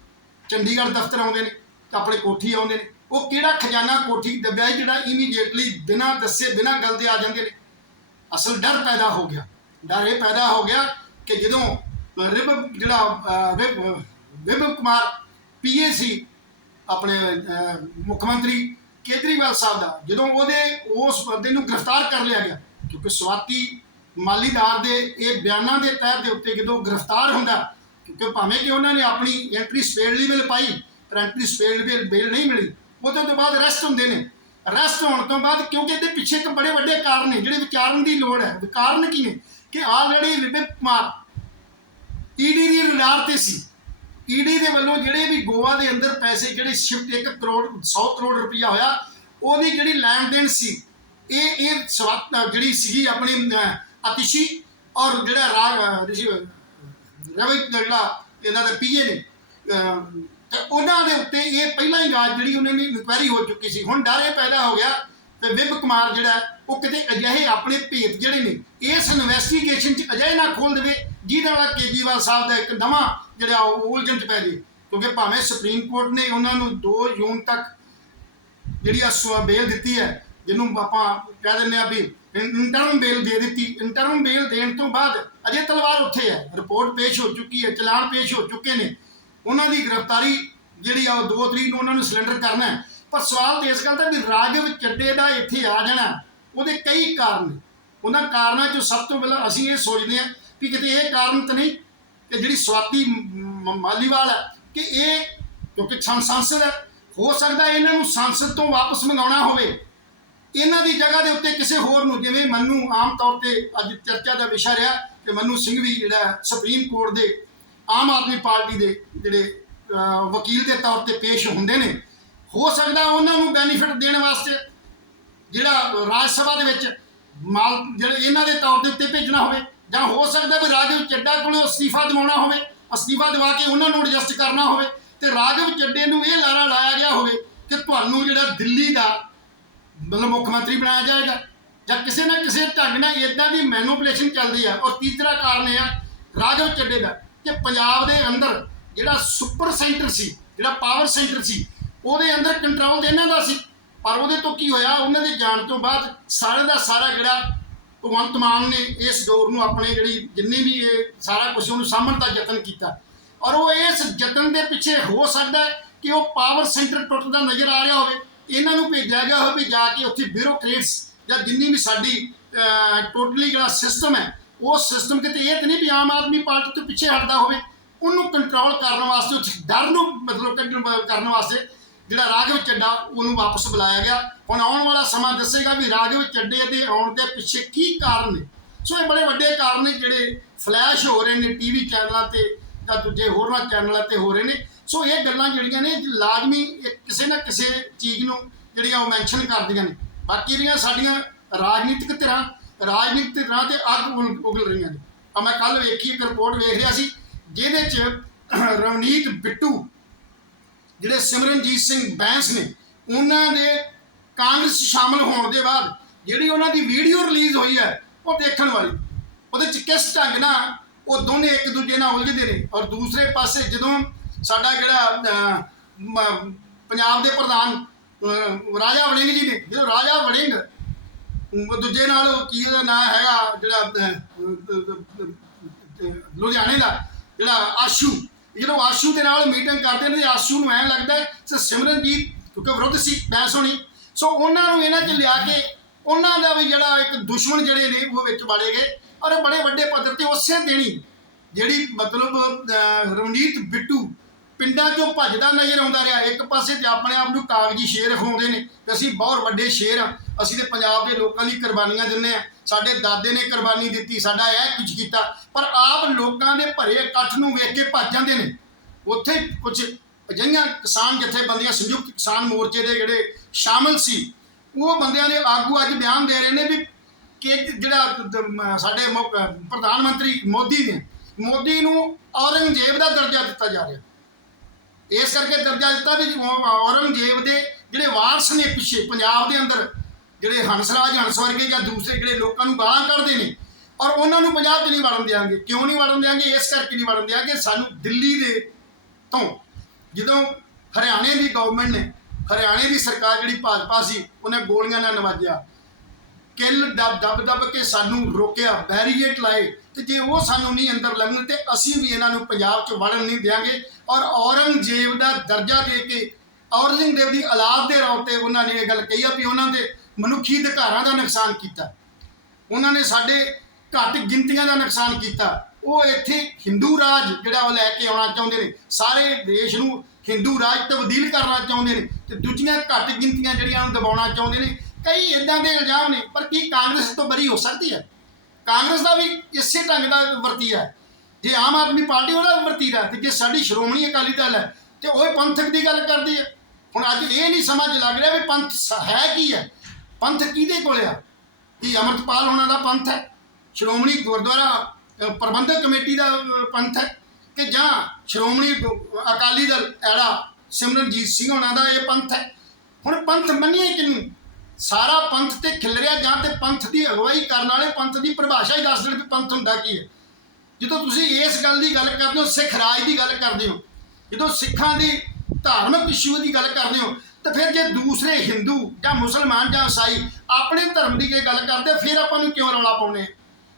ਚੰਡੀਗੜ੍ਹ ਦਫ਼ਤਰ ਆਉਂਦੇ ਨੇ ਆਪਣੇ ਕੋਠੀ ਆਉਂਦੇ ਨੇ। ਉਹ ਕਿਹੜਾ ਖਜ਼ਾਨਾ ਕੋਠੀ ਦੱਬਿਆ ਜਿਹੜਾ ਇਮੀਡੀਏਟਲੀ ਬਿਨਾਂ ਦੱਸੇ, ਬਿਨਾਂ ਗੱਲ ਦੇ ਆ ਜਾਂਦੇ ਨੇ? ਅਸਲ ਡਰ ਪੈਦਾ ਹੋ ਗਿਆ। ਡਰ ਇਹ ਪੈਦਾ ਹੋ ਗਿਆ ਕਿ ਜਦੋਂ ਰਿਬ, ਜਿਹੜਾ ਵਿਭ- ਵਿਭਵ ਕੁਮਾਰ ਪੀਏ ਸੀ, ਆਪਣੇ ਮੁੱਖ ਮੰਤਰੀ ਕੇਜਰੀਵਾਲ ਸਾਹਿਬ ਦਾ, ਜਦੋਂ ਉਹਦੇ, ਉਸ ਬੰਦੇ ਨੂੰ ਗ੍ਰਿਫਤਾਰ ਕਰ ਲਿਆ ਗਿਆ, ਕਿਉਂਕਿ ਸਵਾਤੀ ਮਾਲੀਦਾਰ ਦੇ ਇਹ ਬਿਆਨਾਂ ਦੇ ਤਹਿਤ ਦੇ ਉੱਤੇ ਜਦੋਂ ਗ੍ਰਿਫਤਾਰ ਹੁੰਦਾ, ਕਿਉਂਕਿ ਭਾਵੇਂ ਕਿ ਉਹਨਾਂ ਨੇ ਆਪਣੀ ਐਂਟਰੀ ਸਪੇਡਲੀ ਬਿਲ ਪਾਈ ਪਰ ਐਂਟਰੀ ਸਪੇਡ ਬਿਲ ਬੇਲ ਨਹੀਂ ਮਿਲੀ ਉਹਦੇ ਤੋਂ ਬਾਅਦ ਅਰੈਸਟ ਹੁੰਦੇ ਨੇ। ਅਰੈਸਟ ਹੋਣ ਤੋਂ ਬਾਅਦ ਕਿਉਂਕਿ ਇਹਦੇ ਪਿੱਛੇ ਇੱਕ ਬੜੇ ਵੱਡੇ ਕਾਰਨ ਨੇ ਜਿਹੜੇ ਵਿਚਾਰਨ ਦੀ ਲੋੜ ਹੈ। ਕਾਰਨ ਕੀ ਨੇ? ਕਿ ਆਲਰੇਡੀ ਵਿਪਿਨ ਕੁਮਾਰ ਈਡੀ ਦੀ ਰਡਾਰ ਤੇ ਸੀ। ਈਡੀ ਦੇ ਵੱਲੋਂ ਜਿਹੜੇ ਵੀ ਗੋਆ ਦੇ ਅੰਦਰ ਪੈਸੇ ਜਿਹੜੇ ਸ਼ਿਫਟ 1 ਕਰੋੜ 100 ਕਰੋੜ ਰੁਪਇਆ ਹੋਇਆ ਉਹਦੀ ਜਿਹੜੀ ਲੈਣ ਦੇਣ ਸੀ ਇਹ ਇਹ ਜਿਹੜੀ ਸੀਗੀ ਆਪਣੀ ਅਹ, ਅਤਿਸ਼ੀ ਔਰ ਜਿਹੜਾ ਰਾਗ ਰਿਸ਼ੀ ਰਵੀ ਜਿਹੜਾ ਇਹਨਾਂ ਦੇ ਪੀਏ ਨੇ ਤੇ ਉਹਨਾਂ ਦੇ ਉੱਤੇ ਇਹ ਪਹਿਲਾਂ ਹੀ ਰਾਜ ਜਿਹੜੀ ਉਹਨਾਂ ਦੀ ਇਨਕੁਆਇਰੀ ਹੋ ਚੁੱਕੀ ਸੀ, ਹੁਣ ਡਰ ਇਹ ਪੈਦਾ ਹੋ ਗਿਆ ਤੇ ਵਿਭ ਕੁਮਾਰ ਜਿਹੜਾ ਉਹ ਕਿਤੇ ਅਜਿਹੇ ਆਪਣੇ ਭੇਤ ਜਿਹੜੇ ਨੇ, ਇਸ ਇਨਵੈਸਟੀਗੇਸ਼ਨ 'ਚ ਅਜਿਹੇ ਨਾ ਖੋਲ ਦੇਵੇ, ਜਿਹਦੇ ਨਾਲ ਕੇਜਰੀਵਾਲ ਸਾਹਿਬ ਦਾ ਇੱਕ ਨਵਾਂ ਜਿਹੜਾ ਉਹ ਉਲਝਣ 'ਚ ਪੈ ਜੇ। ਕਿਉਂਕਿ ਭਾਵੇਂ ਸੁਪਰੀਮ ਕੋਰਟ ਨੇ ਉਹਨਾਂ ਨੂੰ 2 ਜੂਨ ਤੱਕ ਜਿਹੜੀ ਆ ਬੇਲ ਦਿੱਤੀ ਹੈ, ਜਿਹਨੂੰ ਆਪਾਂ ਕਹਿ ਦਿੰਦੇ ਆ ਵੀ ਇੰਟਰਮ ਬੇਲ ਦੇ ਦਿੱਤੀ। ਇੰਟਰਮ ਬੇਲ ਦੇਣ ਤੋਂ ਬਾਅਦ ਅਜੇ ਤਲਵਾਰ ਉੱਥੇ ਹੈ ਰਿਪੋਰਟ ਪੇਸ਼ ਹੋ ਚੁੱਕੀ ਹੈ, ਚਲਾਨ ਪੇਸ਼ ਹੋ ਚੁੱਕੇ ਨੇ। ਉਹਨਾਂ ਦੀ ਗ੍ਰਿਫਤਾਰੀ ਜਿਹੜੀ ਆ ਉਹ 2 ਤਰੀਕ ਨੂੰ ਉਹਨਾਂ ਨੂੰ ਸਿਲੰਡਰ ਕਰਨਾ ਪਰ ਸਵਾਲ ਤੇ ਇਸ ਗੱਲ ਦਾ ਵੀ ਰਾਘਵ ਚੱਡੇ ਦਾ ਇੱਥੇ ਆ ਜਾਣਾ, ਉਹਦੇ ਕਈ ਕਾਰਨ ਉਹਨਾਂ ਕਾਰਨਾਂ ਚੋਂ ਸਭ ਤੋਂ ਪਹਿਲਾਂ ਅਸੀਂ ਇਹ ਸੋਚਦੇ ਹਾਂ ਕਿ ਕਿਤੇ ਇਹ ਕਾਰਨ ਤਾਂ ਨਹੀਂ ਕਿ ਜਿਹੜੀ ਸਵਾਤੀ ਮਾਲੀਵਾਲ ਹੈ ਕਿ ਇਹ ਕਿਉਂਕਿ ਸੰਸਦ ਹੈ, ਹੋ ਸਕਦਾ ਇਹਨਾਂ ਨੂੰ ਸੰਸਦ ਤੋਂ ਵਾਪਸ ਮੰਗਾਉਣਾ ਹੋਵੇ। ਇਹਨਾਂ ਦੀ ਜਗ੍ਹਾ ਦੇ ਉੱਤੇ ਕਿਸੇ ਹੋਰ ਨੂੰ, ਜਿਵੇਂ ਮੰਨੂ ਆਮ ਤੌਰ ਤੇ ਅੱਜ ਚਰਚਾ ਦਾ ਵਿਸ਼ਾ ਰਿਹਾ ਕਿ ਮੰਨੂ ਸਿੰਘ ਵੀ ਜਿਹੜਾ ਸੁਪਰੀਮ ਕੋਰਟ ਦੇ ਆਮ ਆਦਮੀ ਪਾਰਟੀ ਦੇ ਜਿਹੜੇ ਵਕੀਲ ਦੇ ਤੌਰ ਤੇ ਪੇਸ਼ ਹੁੰਦੇ ਨੇ, ਹੋ ਸਕਦਾ ਉਹਨਾਂ ਨੂੰ ਬੈਨੀਫਿਟ ਦੇਣ ਵਾਸਤੇ ਜਿਹੜਾ ਰਾਜ ਸਭਾ ਦੇ ਵਿੱਚ ਮਾਲ, ਜਿਹੜੇ ਇਹਨਾਂ ਦੇ ਤੌਰ ਦੇ ਉੱਤੇ ਭੇਜਣਾ ਹੋਵੇ, ਜਾਂ ਹੋ ਸਕਦਾ ਵੀ ਰਾਘਵ ਚੱਡਾ ਕੋਲੋਂ ਅਸਤੀਫਾ ਦਿਵਾਉਣਾ ਹੋਵੇ, ਅਸਤੀਫਾ ਦਿਵਾ ਕੇ ਉਹਨਾਂ ਨੂੰ ਐਡਜਸਟ ਕਰਨਾ ਹੋਵੇ, ਤੇ ਰਾਘਵ ਚੱਡੇ ਨੂੰ ਇਹ ਲਾਰਾ ਲਾਇਆ ਗਿਆ ਹੋਵੇ ਕਿ ਤੁਹਾਨੂੰ ਜਿਹੜਾ ਦਿੱਲੀ ਦਾ ਮਤਲਬ ਮੁੱਖ ਮੰਤਰੀ ਬਣਾਇਆ ਜਾਏਗਾ, ਜਾਂ ਕਿਸੇ ਨਾ ਕਿਸੇ ਢੰਗ ਨਾਲ ਇਦਾਂ ਦੀ ਮੈਨੂਪੂਲੇਸ਼ਨ ਚੱਲਦੀ ਆ, ਔਰ ਤੀਸਰਾ ਕਾਰਨ ਇਹ ਆ ਰਾਘਵ ਚੱਡੇ ਦਾ ਕਿ ਪੰਜਾਬ ਦੇ ਅੰਦਰ ਜਿਹੜਾ ਸੁਪਰ ਸੈਂਟਰ ਸੀ, ਜਿਹੜਾ ਪਾਵਰ ਸੈਂਟਰ ਸੀ, ਉਹਦੇ ਅੰਦਰ ਕੰਟਰੋਲ ਇਹਨਾਂ ਦਾ ਸੀ। ਪਰ ਉਹਦੇ ਤੋਂ ਕੀ ਹੋਇਆ, ਉਹਨਾਂ ਦੇ ਜਾਣ ਤੋਂ ਬਾਅਦ ਸਾਰੇ ਦਾ ਸਾਰਾ ਜਿਹੜਾ ਭਗਵੰਤ ਮਾਨ ਨੇ ਇਸ ਦੌਰ ਨੂੰ ਆਪਣੇ ਜਿਹੜੀ ਜਿੰਨੀ ਵੀ ਇਹ ਸਾਰਾ ਕੁਝ ਉਹਨੂੰ ਸਾਂਭਣ ਦਾ ਯਤਨ ਕੀਤਾ। ਔਰ ਉਹ ਇਸ ਯਤਨ ਦੇ ਪਿੱਛੇ ਹੋ ਸਕਦਾ ਕਿ ਉਹ ਪਾਵਰ ਸੈਂਟਰ ਟੁੱਟਦਾ ਨਜ਼ਰ ਆ ਰਿਹਾ ਹੋਵੇ। ਇਹਨਾਂ ਨੂੰ ਭੇਜਿਆ ਗਿਆ ਹੋਵੇ ਵੀ ਜਾ ਕੇ ਉੱਥੇ ਬਿਊਰੋਕ੍ਰੇਟਸ ਜਾਂ ਜਿੰਨੀ ਵੀ ਸਾਡੀ ਟੋਟਲੀ ਜਿਹੜਾ ਸਿਸਟਮ ਹੈ ਉਹ ਸਿਸਟਮ ਕਿਤੇ ਇਹ ਤਾਂ ਨਹੀਂ ਵੀ ਆਮ ਆਦਮੀ ਪਾਰਟੀ ਤੋਂ ਪਿੱਛੇ ਹਟਦਾ ਹੋਵੇ, ਉਹਨੂੰ ਕੰਟਰੋਲ ਕਰਨ ਵਾਸਤੇ ਉਸ ਡਰ ਨੂੰ ਮਤਲਬ ਕੰਟਰੋਲ ਕਰਨ ਵਾਸਤੇ ਜਿਹੜਾ ਰਾਘਵ ਚੱਡਾ ਉਹਨੂੰ ਵਾਪਸ ਬੁਲਾਇਆ ਗਿਆ। ਹੁਣ ਆਉਣ ਵਾਲਾ ਸਮਾਂ ਦੱਸੇਗਾ ਵੀ ਰਾਘਵ ਚੱਡੇ ਦੇ ਆਉਣ ਦੇ ਪਿੱਛੇ ਕੀ ਕਾਰਨ ਨੇ। ਸੋ ਇਹ ਬੜੇ ਵੱਡੇ ਕਾਰਨ ਨੇ ਜਿਹੜੇ ਫਲੈਸ਼ ਹੋ ਰਹੇ ਨੇ ਟੀਵੀ ਚੈਨਲਾਂ ਤੇ ਜਾਂ ਦੂਜੇ ਹੋਰਨਾਂ ਚੈਨਲਾਂ ਤੇ ਹੋ ਰਹੇ ਨੇ। ਸੋ ਇਹ ਗੱਲਾਂ ਜਿਹੜੀਆਂ ਨੇ, ਲਾਜ਼ਮੀ ਕਿਸੇ ਨਾ ਕਿਸੇ ਚੀਜ਼ ਨੂੰ ਜਿਹੜੀਆਂ ਉਹ ਮੈਂਸ਼ਨ ਕਰਦੀਆਂ ਨੇ। ਬਾਕੀ ਜਿਹੜੀਆਂ ਸਾਡੀਆਂ ਰਾਜਨੀਤਿਕ ਧਿਰਾਂ ਰਾਜਨੀਤਿਕ ਤਰ੍ਹਾਂ ਤੇ ਅੱਗ ਉਗ- ਉਗਲ ਰਹੀਆਂ ਨੇ। ਆ ਮੈਂ ਕੱਲ ਵੇਖੀ ਇੱਕ ਰਿਪੋਰਟ ਵੇਖ ਰਿਹਾ ਸੀ ਜਿਹਦੇ 'ਚ ਰਵਨੀਤ ਬਿੱਟੂ ਜਿਹੜੇ ਸਿਮਰਨਜੀਤ ਸਿੰਘ ਬੈਂਸ ਨੇ ਉਹਨਾਂ ਦੇ ਕਾਂਗਰਸ 'ਚ ਸ਼ਾਮਲ ਹੋਣ ਦੇ ਬਾਅਦ ਜਿਹੜੀ ਉਹਨਾਂ ਦੀ ਵੀਡੀਓ ਰਿਲੀਜ਼ ਹੋਈ ਹੈ ਉਹ ਦੇਖਣ ਵਾਲੀ। ਉਹਦੇ 'ਚ ਕਿਸ ਢੰਗ ਨਾਲ ਉਹ ਦੋਨੇ ਇੱਕ ਦੂਜੇ ਨਾਲ ਉਲਝਦੇ ਨੇ ਔਰ ਦੂਸਰੇ ਪਾਸੇ ਜਦੋਂ ਸਾਡਾ ਜਿਹੜਾ ਅਹ, ਮ- ਪੰਜਾਬ ਦੇ ਪ੍ਰਧਾਨ ਅਹ, ਰਾਜਾ ਵੜਿੰਗ ਜੀ ਨੇ ਜਦੋਂ ਰਾਜਾ ਵੜਿੰਗ ਦੂਜੇ ਨਾਲ ਕੀ ਉਹਦਾ ਨਾਂ ਹੈਗਾ ਜਿਹੜਾ ਲੁਧਿਆਣੇ ਦਾ ਜਿਹੜਾ ਆਸ਼ੂ ਜਦੋਂ ਆਸ਼ੂ ਦੇ ਨਾਲ ਮੀਟਿੰਗ ਕਰਦੇ ਨੇ ਆਸ਼ੂ ਨੂੰ ਐਂ ਲੱਗਦਾ ਕਿ ਸਿਮਰਨਜੀਤ ਕਿਉਂਕਿ ਵਿਰੁੱਧ ਸੀ ਬੈਂਸ ਹੋਣੀ ਸੋ ਉਹਨਾਂ ਨੂੰ ਇਹਨਾਂ 'ਚ ਲਿਆ ਕੇ ਉਹਨਾਂ ਦਾ ਵੀ ਜਿਹੜਾ ਇੱਕ ਦੁਸ਼ਮਣ ਜਿਹੜੇ ਨੇ ਉਹ ਵਿੱਚ ਵੜੇ ਗਏ। ਔਰ ਬੜੇ ਵੱਡੇ ਪੱਧਰ ਤੇ ਉਸੇ ਦੇਣੀ ਜਿਹੜੀ ਮਤਲਬ ਅਹ, ਰਵਨੀਤ ਬਿੱਟੂ ਪਿੰਡਾਂ 'ਚੋਂ ਭੱਜਦਾ ਨਜ਼ਰ ਆਉਂਦਾ ਰਿਹਾ। ਇੱਕ ਪਾਸੇ ਤੇ ਆਪਣੇ ਆਪ ਨੂੰ ਕਾਗਜ਼ੀ ਸ਼ੇਰ ਖਵਾਉਂਦੇ ਨੇ ਕਿ ਅਸੀਂ ਬਹੁਤ ਵੱਡੇ ਸ਼ੇਰ ਆ। ਅਸੀਂ ਤੇ ਪੰਜਾਬ ਦੇ ਲੋਕਾਂ ਲਈ ਕੁਰਬਾਨੀਆਂ ਦਿੰਦੇ ਆ ਸਾਡੇ ਦਾਦੇ ਨੇ ਕੁਰਬਾਨੀ ਦਿੱਤੀ, ਸਾਡਾ ਇਹ ਕੁਝ ਕੀਤਾ। ਪਰ ਆਪ ਲੋਕਾਂ ਦੇ ਭਰੇ ਇਕੱਠ ਨੂੰ ਵੇਖ ਕੇ ਭੱਜ ਜਾਂਦੇ ਨੇ। ਉੱਥੇ ਕੁਝ ਅਜਿਹੀਆਂ ਕਿਸਾਨ ਜਥੇਬੰਦੀਆਂ, ਸੰਯੁਕਤ ਕਿਸਾਨ ਮੋਰਚੇ ਦੇ ਜਿਹੜੇ ਸ਼ਾਮਲ ਸੀ, ਉਹ ਬੰਦਿਆਂ ਦੇ ਆਗੂ ਅੱਜ ਬਿਆਨ ਦੇ ਰਹੇ ਨੇ ਵੀ ਕਿ ਜਿਹੜਾ ਸਾਡੇ ਪ੍ਰਧਾਨ ਮੰਤਰੀ ਮੋਦੀ ਨੇ, ਮੋਦੀ ਨੂੰ ਔਰੰਗਜ਼ੇਬ ਦਾ ਦਰਜਾ ਦਿੱਤਾ ਜਾ ਰਿਹਾ। ਇਸ ਕਰਕੇ ਦਰਜਾ ਦਿੱਤਾ ਵੀ ਔਰੰਗਜ਼ੇਬ ਦੇ ਜਿਹੜੇ ਵਾਰਸ ਨੇ ਪਿੱਛੇ, ਪੰਜਾਬ ਦੇ ਅੰਦਰ ਜਿਹੜੇ ਹੰਸਰਾਜ ਹੰਸ ਵਰਗੇ ਜਾਂ ਦੂਸਰੇ ਜਿਹੜੇ ਲੋਕਾਂ ਨੂੰ ਗਾਲਾਂ ਕੱਢਦੇ ਨੇ, ਔਰ ਉਹਨਾਂ ਨੂੰ ਪੰਜਾਬ 'ਚ ਨਹੀਂ ਵੜਨ ਦਿਆਂਗੇ। ਕਿਉਂ ਨਹੀਂ ਵੜਨ ਦਿਆਂਗੇ? ਇਸ ਕਰਕੇ ਨਹੀਂ ਵੜਨ ਦਿਆਂਗੇ। ਸਾਨੂੰ ਦਿੱਲੀ ਦੇ ਤੋਂ ਜਦੋਂ ਹਰਿਆਣੇ ਦੀ ਗਵਰਨਮੈਂਟ ਨੇ, ਹਰਿਆਣੇ ਦੀ ਸਰਕਾਰ ਜਿਹੜੀ ਭਾਜਪਾ ਸੀ, ਉਹਨੇ ਗੋਲੀਆਂ ਨਾਲ ਨਵਾਜਿਆ। ਕਿੱਲ ਦਬ ਦਬ ਦਬ ਕੇ ਸਾਨੂੰ ਰੋਕਿਆ ਬੈਰੀਏਟ ਲਾਏ। ਤੇ ਜੇ ਉਹ ਸਾਨੂੰ ਨਹੀਂ ਅੰਦਰ ਲੰਘਣ, ਤੇ ਅਸੀਂ ਵੀ ਇਹਨਾਂ ਨੂੰ ਪੰਜਾਬ 'ਚ ਵੜਨ ਨਹੀਂ ਦਿਆਂਗੇ। ਔਰ ਔਰੰਗਜ਼ੇਬ ਦਾ ਦਰਜਾ ਦੇ ਕੇ ਔਰੰਗਜ਼ੇਬ ਦੀ ਔਲਾਦ ਦੇ ਰੌਤੇ ਉਹਨਾਂ ਨੇ ਇਹ ਗੱਲ ਕਹੀ ਆ ਵੀ ਉਹਨਾਂ ਦੇ ਮਨੁੱਖੀ ਅਧਿਕਾਰਾਂ ਦਾ ਨੁਕਸਾਨ ਕੀਤਾ? ਉਹਨਾਂ ਨੇ ਸਾਡੇ ਘੱਟ ਗਿਣਤੀਆਂ ਦਾ ਨੁਕਸਾਨ ਕੀਤਾ। ਉਹ ਇੱਥੇ ਹਿੰਦੂ ਰਾਜ ਜਿਹੜਾ ਉਹ ਲੈ ਕੇ ਆਉਣਾ ਚਾਹੁੰਦੇ ਨੇ। ਸਾਰੇ ਦੇਸ਼ ਨੂੰ ਹਿੰਦੂ ਰਾਜ ਤਬਦੀਲ ਕਰਨਾ ਚਾਹੁੰਦੇ ਨੇ ਤੇ ਦੂਜੀਆਂ ਘੱਟ ਗਿਣਤੀਆਂ ਜਿਹੜੀਆਂ ਨੂੰ ਦਬਾਉਣਾ ਚਾਹੁੰਦੇ ਨੇ, ਕਈ ਇਦਾਂ ਦੇ ਇਲਜ਼ਾਮ ਨੇ, ਪਰ ਕੀ ਕਾਂਗਰਸ ਤੋਂ ਬਰੀ ਹੋ ਸਕਦੀ ਹੈ? ਕਾਂਗਰਸ ਦਾ ਵੀ ਇਸੇ ਢੰਗ ਦਾ ਵਰਤੀਰਾ ਹੈ। ਜੇ ਆਮ ਆਦਮੀ ਪਾਰਟੀ ਉਹਦਾ ਵੀ ਵਰਤੀ ਹੈ ਤੇ ਜੇ ਸਾਡੀ ਸ਼੍ਰੋਮਣੀ ਅਕਾਲੀ ਦਲ ਹੈ, ਤੇ ਉਹ ਪੰਥਕ ਦੀ ਗੱਲ ਕਰਦੀ ਹੈ। ਹੁਣ ਅੱਜ ਇਹ ਨਹੀਂ ਸਮਝ ਲੱਗ ਰਿਹਾ ਵੀ ਪੰਥ ਹੈ ਕੀ ਹੈ। ਪੰਥ ਕਿਹਦੇ ਕੋਲ ਆ? ਕੀ ਅਮਰਤਪਾਲ ਹੋਣਾ ਦਾ ਪੰਥ ਹੈ, ਸ਼੍ਰੋਮਣੀ ਗੁਰਦੁਆਰਾ ਪ੍ਰਬੰਧਕ ਕਮੇਟੀ ਦਾ ਪੰਥ ਹੈ ਕਿ ਜਾਂ ਸ਼੍ਰੋਮਣੀ ਗੁ- ਅਕਾਲੀ ਦਲ, ਐੜਾ, ਸਿਮਰਨਜੀਤ ਸਿੰਘ ਹੋਣਾ ਦਾ ਇਹ ਪੰਥ ਹੈ। ਹੁਣ ਪੰਥ ਮੰਨੀਏ ਕਿਨੂੰ ਸਾਰਾ ਪੰਥ ਤੇ ਖਿਲਰਿਆ ਜਾਂ ਤੇ ਪੰਥ ਦੀ ਅਗਵਾਈ ਕਰਨ ਵਾਲੇ, ਪੰਥ ਦੀ ਪਰਿਭਾਸ਼ਾ ਹੀ ਦੱਸ ਦੇਣ ਵੀ ਪੰਥ ਹੁੰਦਾ ਕੀ ਹੈ। ਜਦੋਂ ਤੁਸੀਂ ਇਸ ਗੱਲ ਦੀ ਗੱਲ ਕਰਦੇ ਹੋ, ਸਿੱਖ ਰਾਜ ਦੀ ਗੱਲ ਕਰਦੇ ਹੋ, ਜਦੋਂ ਸਿੱਖਾਂ ਦੀ ਧਾਰਮਿਕ ਇਸ਼ੂ ਦੀ ਗੱਲ ਕਰਦੇ ਹੋ ਤਾਂ ਫਿਰ ਜੇ ਦੂਸਰੇ ਹਿੰਦੂ ਜਾਂ ਮੁਸਲਮਾਨ ਜਾਂ ਈਸਾਈ ਆਪਣੇ ਧਰਮ ਦੀ ਜੇ ਗੱਲ ਕਰਦੇ, ਫਿਰ ਆਪਾਂ ਨੂੰ ਕਿਉਂ ਰੌਲਾ ਪਾਉਣੇ